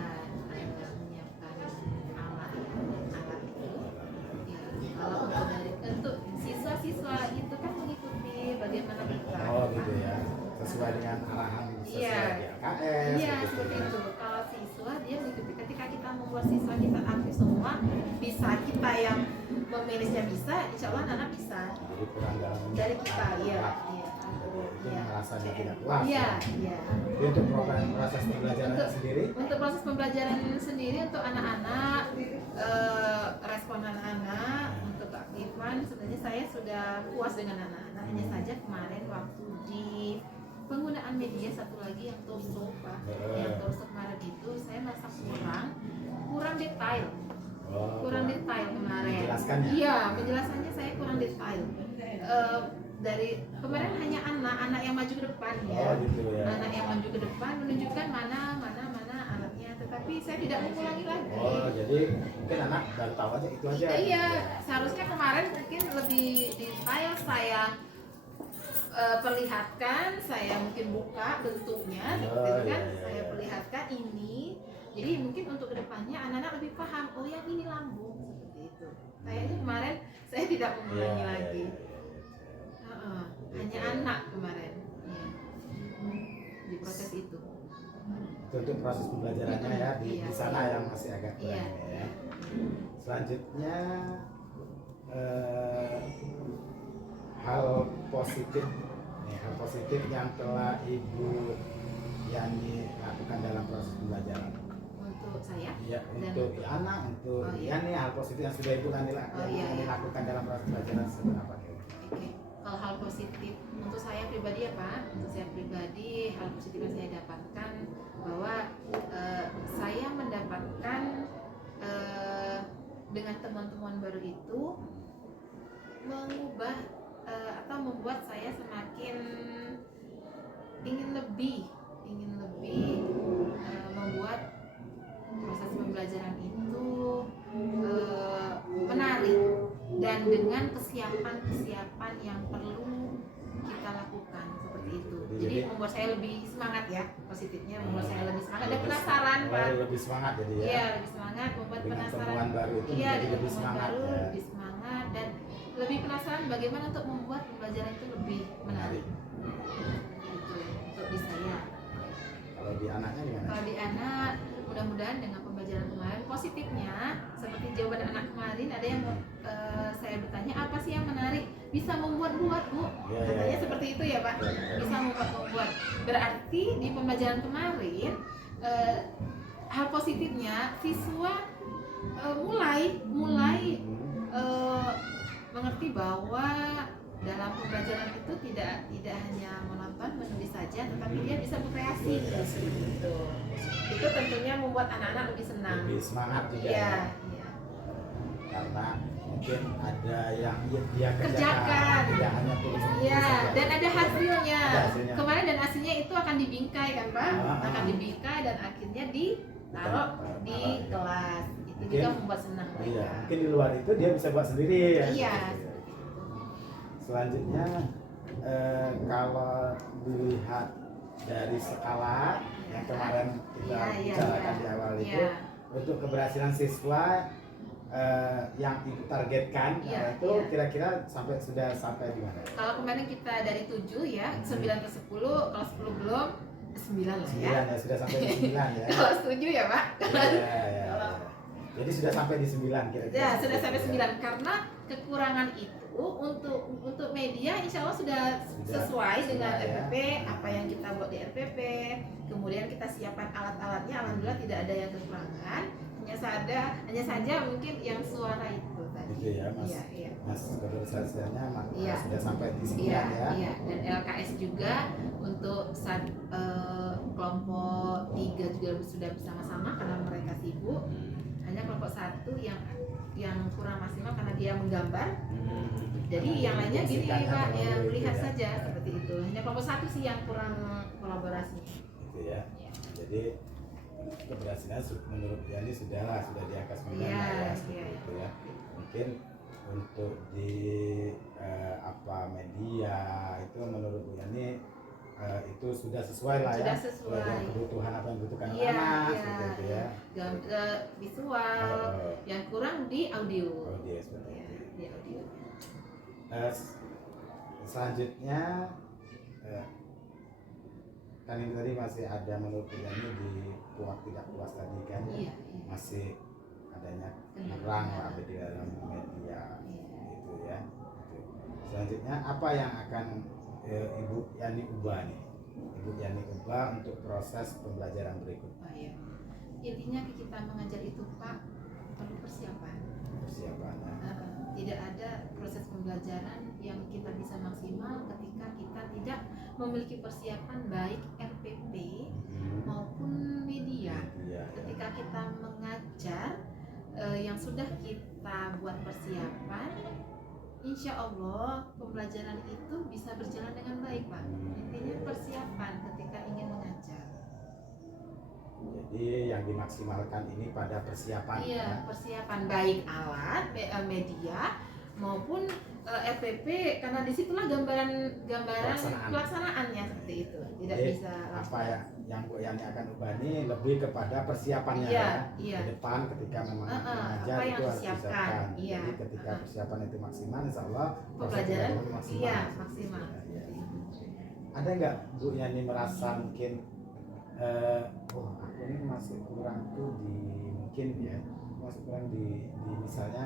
kalau untuk siswa-siswa itu kan mengikuti bagaimana kita Oh gitu ya, sesuai dengan arahan sesuai Iya. di LKS. iya gitu seperti ya. itu. Kalau siswa dia mengikuti, ketika kita membuat siswa kita aktif semua bisa, kita yang memilihnya bisa, insya Allah anak bisa Jadi kurang dalam dari kita. Iya. Itu Iya. merasa dia tidak puas. Iya, ya. iya. Jadi untuk proses pembelajaran Untuk- sendiri, Untuk proses pembelajaran sendiri untuk anak-anak, respon anak-anak, untuk keaktifan, sebenarnya saya sudah puas dengan anak-anak. Hanya saja kemarin waktu di penggunaan media satu lagi yang torso Pak, yang torso kemarin itu saya merasa kurang detail. Kurang detail kemarin. Menjelaskannya? Iya, penjelasannya saya kurang detail. Dari kemarin hanya anak yang maju ke depan ya. Oh gitu ya. Anak yang maju ke depan menunjukkan mana alatnya, tetapi saya tidak mengulangi lagi. Oh jadi mungkin anak baru tahu aja itu aja. Iya, seharusnya kemarin mungkin lebih detail saya perlihatkan, saya mungkin buka bentuknya seperti itu kan, iya. saya perlihatkan ini. Jadi mungkin untuk kedepannya anak-anak lebih paham, oh yang ini lambung seperti itu. Kayaknya kemarin saya tidak mengulangi Iya, lagi. iya. Hanya anak kemarin ya. Di proses itu. Itu untuk proses pembelajarannya ya di Iya. sana yang masih agak kurang Iya. ya. Selanjutnya hal positif yang telah Ibu Yani lakukan dalam proses pembelajaran. Untuk saya Iya, dan untuk anak, untuk Oh, iya. Yani hal positif yang sudah Ibu Yani Oh, iya, iya. lakukan dalam proses pembelajaran seperti apa? Oke, kalau hal positif untuk saya pribadi ya Pak, untuk saya pribadi hal positif yang saya dapatkan bahwa saya mendapatkan dengan teman-teman baru itu mengubah atau membuat saya semakin ingin lebih membuat proses pembelajaran itu menarik dan dengan kesiapan yang perlu kita lakukan seperti itu. Jadi membuat saya lebih semangat ya, positifnya membuat saya lebih semangat dan penasaran Pak. Lebih semangat jadi ya. Iya, lebih semangat, membuat Dengan penasaran. temuan baru itu Iya, menjadi dengan lebih temuan semangat baru, ya. lebih semangat dan lebih penasaran bagaimana untuk membuat pembelajaran itu lebih menarik. Itu untuk di saya. Kalau di anaknya gimana? Kalau di anak, mudah-mudahan dengan pembelajaran kemarin positifnya seperti jawaban anak kemarin ada yang saya bertanya apa sih yang menarik, bisa membuat-buat Bu, Iya, katanya iya. seperti itu ya Pak, bisa membuat-buat. Berarti di pembelajaran kemarin hal positifnya siswa mulai mengerti bahwa dalam pembelajaran itu tidak hanya menonton menulis saja, tetapi dia bisa berkreasi. Itu tentunya membuat anak-anak lebih senang. Lebih semangat juga. Iya, Ya. iya. Karena mungkin ada yang dia Kerjakan. tidak hanya tulis Iya, saja. dan ada hasilnya. Ada hasilnya. Kemarin dan hasilnya itu akan dibingkai kan Pak? Ah, Akan dibingkai dan akhirnya ditaruh di kelas. Itu Mungkin- juga membuat senang Iya, mereka. mungkin di luar itu dia bisa buat sendiri ya. Iya. Selanjutnya kalau dilihat dari skala yang kemarin kita bicarakan di awal itu, Iya. untuk keberhasilan siswa yang ibu targetkan, Iya, itu iya. kira-kira sudah sampai di mana? Kalau kemarin kita dari 7 ya, 9 ke 10, kalau 10 belum, 9 lah ya. 9 ya, sudah sampai di 9 ya. Kalau 7 ya Pak. Iya. Jadi sudah sampai di 9 kira-kira. Ya, sudah sampai 9 karena kekurangan itu untuk media insya Allah sudah sesuai dengan ya. RPP, apa yang kita buat di RPP, kemudian kita siapkan alat-alatnya, alhamdulillah tidak ada yang kekurangan, hanya saja mungkin yang suara itu tadi. Gitu ya, Mas. Iya. Mas keberhasilannya Iya. sudah sampai di 9 Iya, ya. iya, dan LKS juga untuk kelompok 3 juga sudah bersama-sama karena mereka sibuk. Hanya kelompok 1 yang kurang maksimal karena dia menggambar. Jadi yang lainnya gini Pak, ya melihat saja seperti itu. Hanya kelompok 1 sih yang kurang kolaborasi. Gitu ya. Ya. Jadi keberhasilan menurut Yani sudah di angka 9 Iya, lah ya, iya. seperti itu ya. Mungkin untuk di media itu menurut Bu Yani itu sudah sesuai lah Sudah ya. sesuai. Dengan kebutuhan apa yang dibutuhkan Iya, anak iya, seperti itu ya. Visual, yang kurang di audio. Oh, dia seperti Ya, itu. di audio. Selanjutnya kan ini tadi masih ada menurut Bu Yani di tidak puas tadi kan Iya, iya. masih adanya Kendala. kurang lah di dalam media Iya. gitu ya. Selanjutnya apa yang akan Ibu Yani ubah nih? Ibu Yani ubah untuk proses pembelajaran berikutnya. Oh, iya. Intinya kita mengajar itu Pak perlu persiapan. Persiapannya. Tidak ada proses pembelajaran yang kita bisa maksimal ketika kita tidak memiliki persiapan baik RPP maupun media. Iya, ya. Ketika kita mengajar yang sudah kita buat persiapan, insya Allah pembelajaran itu bisa berjalan dengan baik Pak. Intinya persiapan ketika ingin mengajar. Jadi yang dimaksimalkan ini pada persiapan. Iya, ya. persiapan baik alat, media maupun RPP karena disitulah gambaran pelaksanaannya seperti itu. Tidak Jadi, bisa apa ya yang Bu Yani akan ubah ini lebih kepada persiapannya Iya, ya. iya. Ke depan ketika memang mengajar apa yang itu harus disiapkan, disiapkan. iya. Jadi ketika persiapan itu maksimal, insya Allah proses Pembelajaran maksimal. iya maksimal. Iya. Ada nggak Bu Yani merasa mungkin oh aku ini masih kurang tuh di mungkin ya masih kurang di misalnya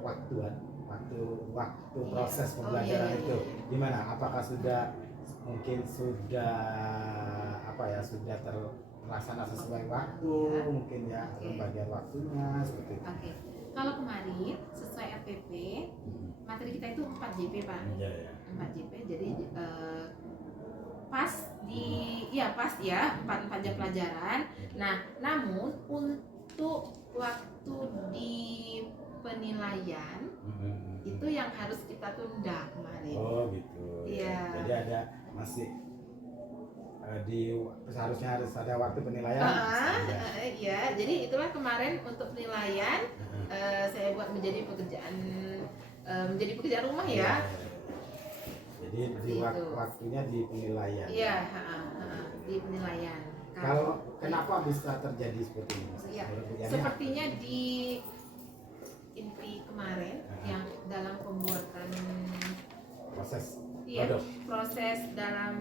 waktu proses pembelajaran itu gimana? Apakah sudah mungkin sudah sudah terlaksana sesuai waktu mungkin ya pembagian waktunya seperti itu. Oke. Kalau kemarin sesuai RPP materi kita itu 4 JP Pak. Iya ya. 4 JP jadi pas ya 4 jam pelajaran. Nah, namun untuk waktu di penilaian itu yang harus kita tunda kemarin. Oh gitu. Iya. Jadi ada masih seharusnya harus ada waktu penilaian. Iya, jadi itulah kemarin untuk penilaian saya buat menjadi pekerjaan rumah ya. Jadi di waktunya di penilaian. Iya, di penilaian. Kalau kenapa bisa terjadi seperti ini? Iya, sepertinya di inti kemarin yang dalam pembuatan proses dalam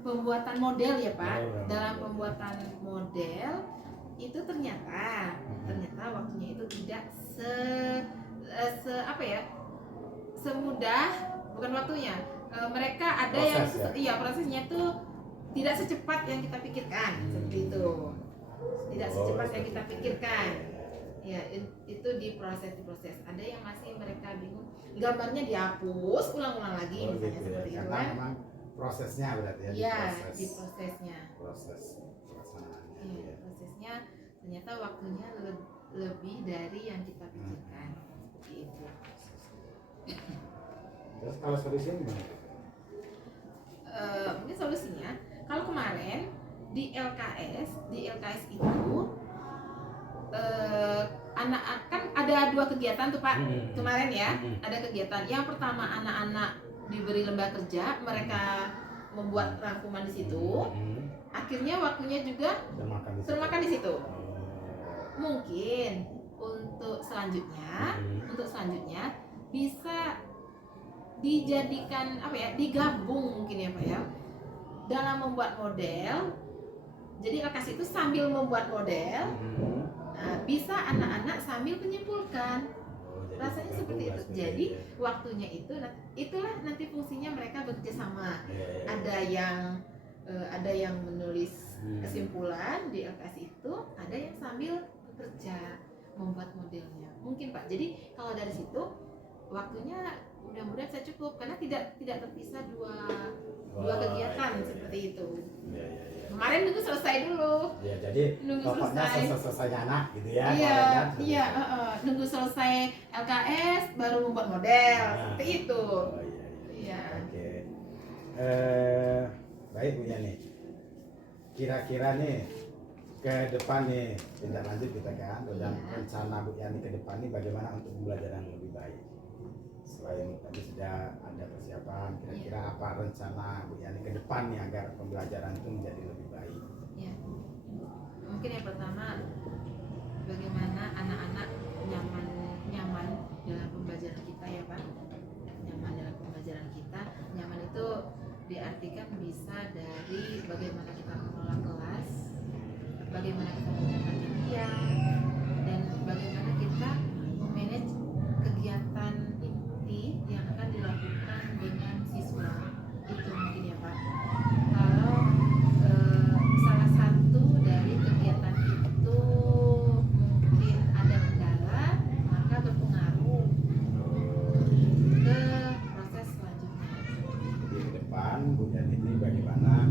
pembuatan model ya Pak. Dalam pembuatan model itu ternyata waktunya itu tidak apa ya, semudah, bukan waktunya, mereka ada Proses, yang ya? iya prosesnya tuh tidak secepat yang kita pikirkan, seperti itu, tidak secepat yang kita pikirkan. Ya, itu diproses. Ada yang masih mereka bingung, gambarnya dihapus, ulang-ulang lagi, misalnya gitu ya. seperti itu Karena kan. memang prosesnya berarti ya, Iya, diproses. di prosesnya. Proses pelaksanaannya. Iya, Ya. prosesnya ternyata waktunya lebih dari yang kita pikirkan, seperti itu. Terus kalau solusinya gimana? Mungkin solusinya, kalau kemarin di LKS itu anak kan ada 2 kegiatan tuh Pak kemarin ya. Ada kegiatan yang pertama, anak-anak diberi lembah kerja, mereka membuat rangkuman di situ. Akhirnya waktunya juga termakan di situ. Mungkin untuk selanjutnya bisa dijadikan apa ya, digabung mungkin ya Pak ya, dalam membuat model. Jadi LKS itu sambil membuat model, nah, bisa anak-anak sambil menyimpulkan. Rasanya seperti itu. Jadi waktunya itulah nanti fungsinya mereka bekerja sama. Ada yang menulis kesimpulan di LKS itu, ada yang sambil bekerja membuat modelnya. Mungkin Pak. Jadi kalau dari situ waktunya mudah-mudahan saya cukup, karena tidak terpisah dua kegiatan seperti itu. Kemarin nunggu selesai dulu. Ya, jadi pokoknya selesai anak gitu ya. Iya, nunggu selesai LKS baru membuat model, seperti itu. Iya. Oke. Baik Bu Yani. Kira-kira nih ke depan nih, tindak lanjut kita kan, dan rencana Bu Yani ke depan nih bagaimana untuk pembelajaran yang lebih baik. Selain tadi sudah ada persiapan, kira-kira apa rencana Bu Yani ke depan nih agar pembelajaran itu menjadi lebih baik? Ya. Mungkin yang pertama, bagaimana anak-anak nyaman dalam pembelajaran kita ya Pak. Nyaman dalam pembelajaran kita. Nyaman itu diartikan bisa dari bagaimana kita mengelola kelas, bagaimana kita menjaga dia, dan bagaimana kita memanage kegiatan inti yang akan dilakukan dengan siswa. Itu mungkin ya Pak. Kalau salah satu dari kegiatan itu mungkin ada kendala, maka berpengaruh ke proses selanjutnya. Di depan Bu Yani ini bagaimana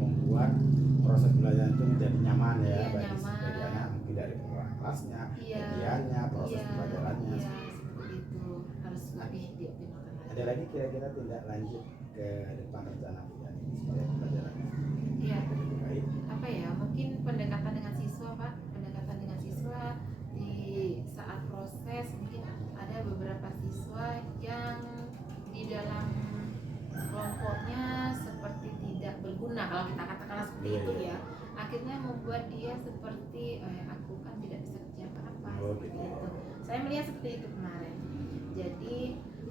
membuat proses belajar itu menjadi nyaman ya, bagi anak, mungkin dari pengelola kelasnya, medianya, proses pembelajarannya. Iya, seperti itu, harus lebih dioptimalkan lagi. Ada lagi kira-kira tindak lanjut ke depan rencana Bu Yani supaya pembelajarannya Iya, lebih baik? apa ya, mungkin pendekatan dengan siswa Pak, pendekatan dengan siswa di saat proses. Mungkin ada beberapa siswa yang di dalam kelompoknya seperti tidak berguna, kalau kita katakan seperti itu ya. Akhirnya membuat dia seperti aku kan tidak bisa kerja apa-apa, seperti itu. Saya melihat seperti itu kemarin. Jadi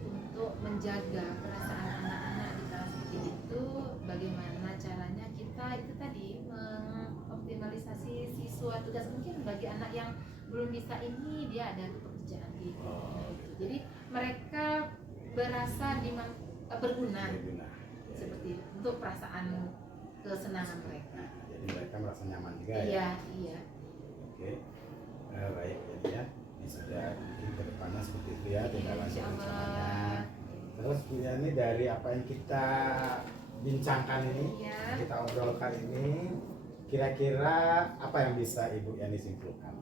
untuk menjaga perasaan anak-anak di kelas seperti itu, bagaimana caranya kita itu tadi mengoptimalisasi siswa tugas. Mungkin bagi anak yang belum bisa ini, dia ada pekerjaan di itu. Jadi mereka berasa berguna seperti itu, untuk perasaan kesenangan mereka. Jadi mereka merasa nyaman juga Iya. Oke. Baik, jadi ya ini sudah mungkin ke depannya seperti itu ya, tindak lanjut rencananya. Terus Bu Yani, dari apa yang kita bincangkan ini, kita obrolkan ini, kira-kira apa yang bisa Ibu Yani simpulkan?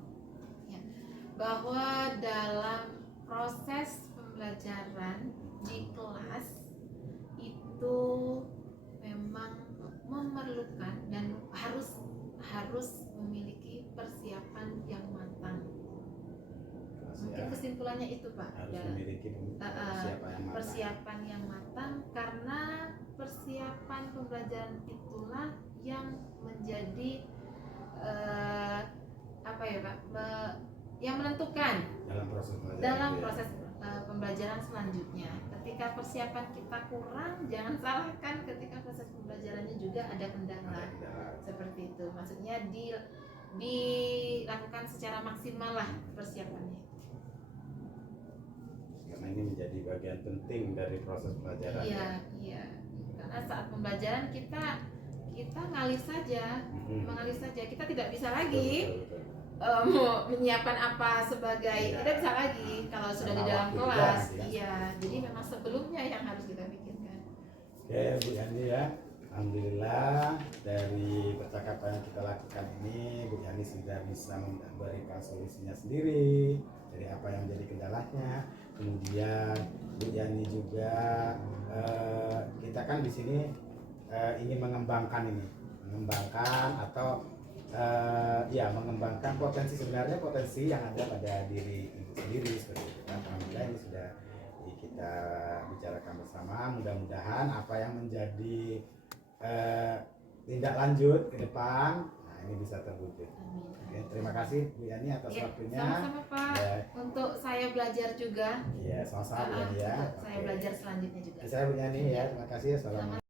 Bahwa dalam proses pembelajaran di kelas itu memang memerlukan dan harus memiliki persiapan yang matang. Mungkin kesimpulannya itu Pak, harus memiliki persiapan yang matang, karena persiapan pembelajaran itulah yang menjadi apa ya Pak, yang menentukan dalam proses pembelajaran selanjutnya. Ketika persiapan kita kurang, jangan salahkan ketika proses pembelajarannya juga ada kendala. Seperti itu. Maksudnya dilakukan secara maksimal lah persiapannya. bagian penting dari proses pelajaran. Iya, iya. Karena saat pembelajaran kita ngalir saja, mengalir saja. Kita tidak bisa lagi Betul. mau menyiapkan apa sebagai, Iya. tidak bisa lagi kalau sudah di Sama dalam waktu juga kelas. nanti ya. Iya, jadi memang sebelumnya yang harus kita pikirkan. Oke Bu Yani ya, alhamdulillah dari percakapan yang kita lakukan ini Bu Yani sudah bisa memberikan solusinya sendiri dari apa yang menjadi kendalanya. Kemudian Bu Yani juga kita kan di sini ingin mengembangkan atau mengembangkan potensi yang ada pada diri ibu sendiri seperti itu. Alhamdulillah ini sudah kita bicarakan bersama. Mudah-mudahan apa yang menjadi tindak lanjut ke depan, nah ini bisa terwujud. Amin. Oke, terima kasih Bu Yani atas Ya, waktunya. sama-sama Pak. Ya. Untuk saya belajar juga. Iya, sama-sama Bu Yani ya. Untuk saya Oke. belajar selanjutnya juga. Saya Bu Yani ya, terima kasih. Assalamualaikum.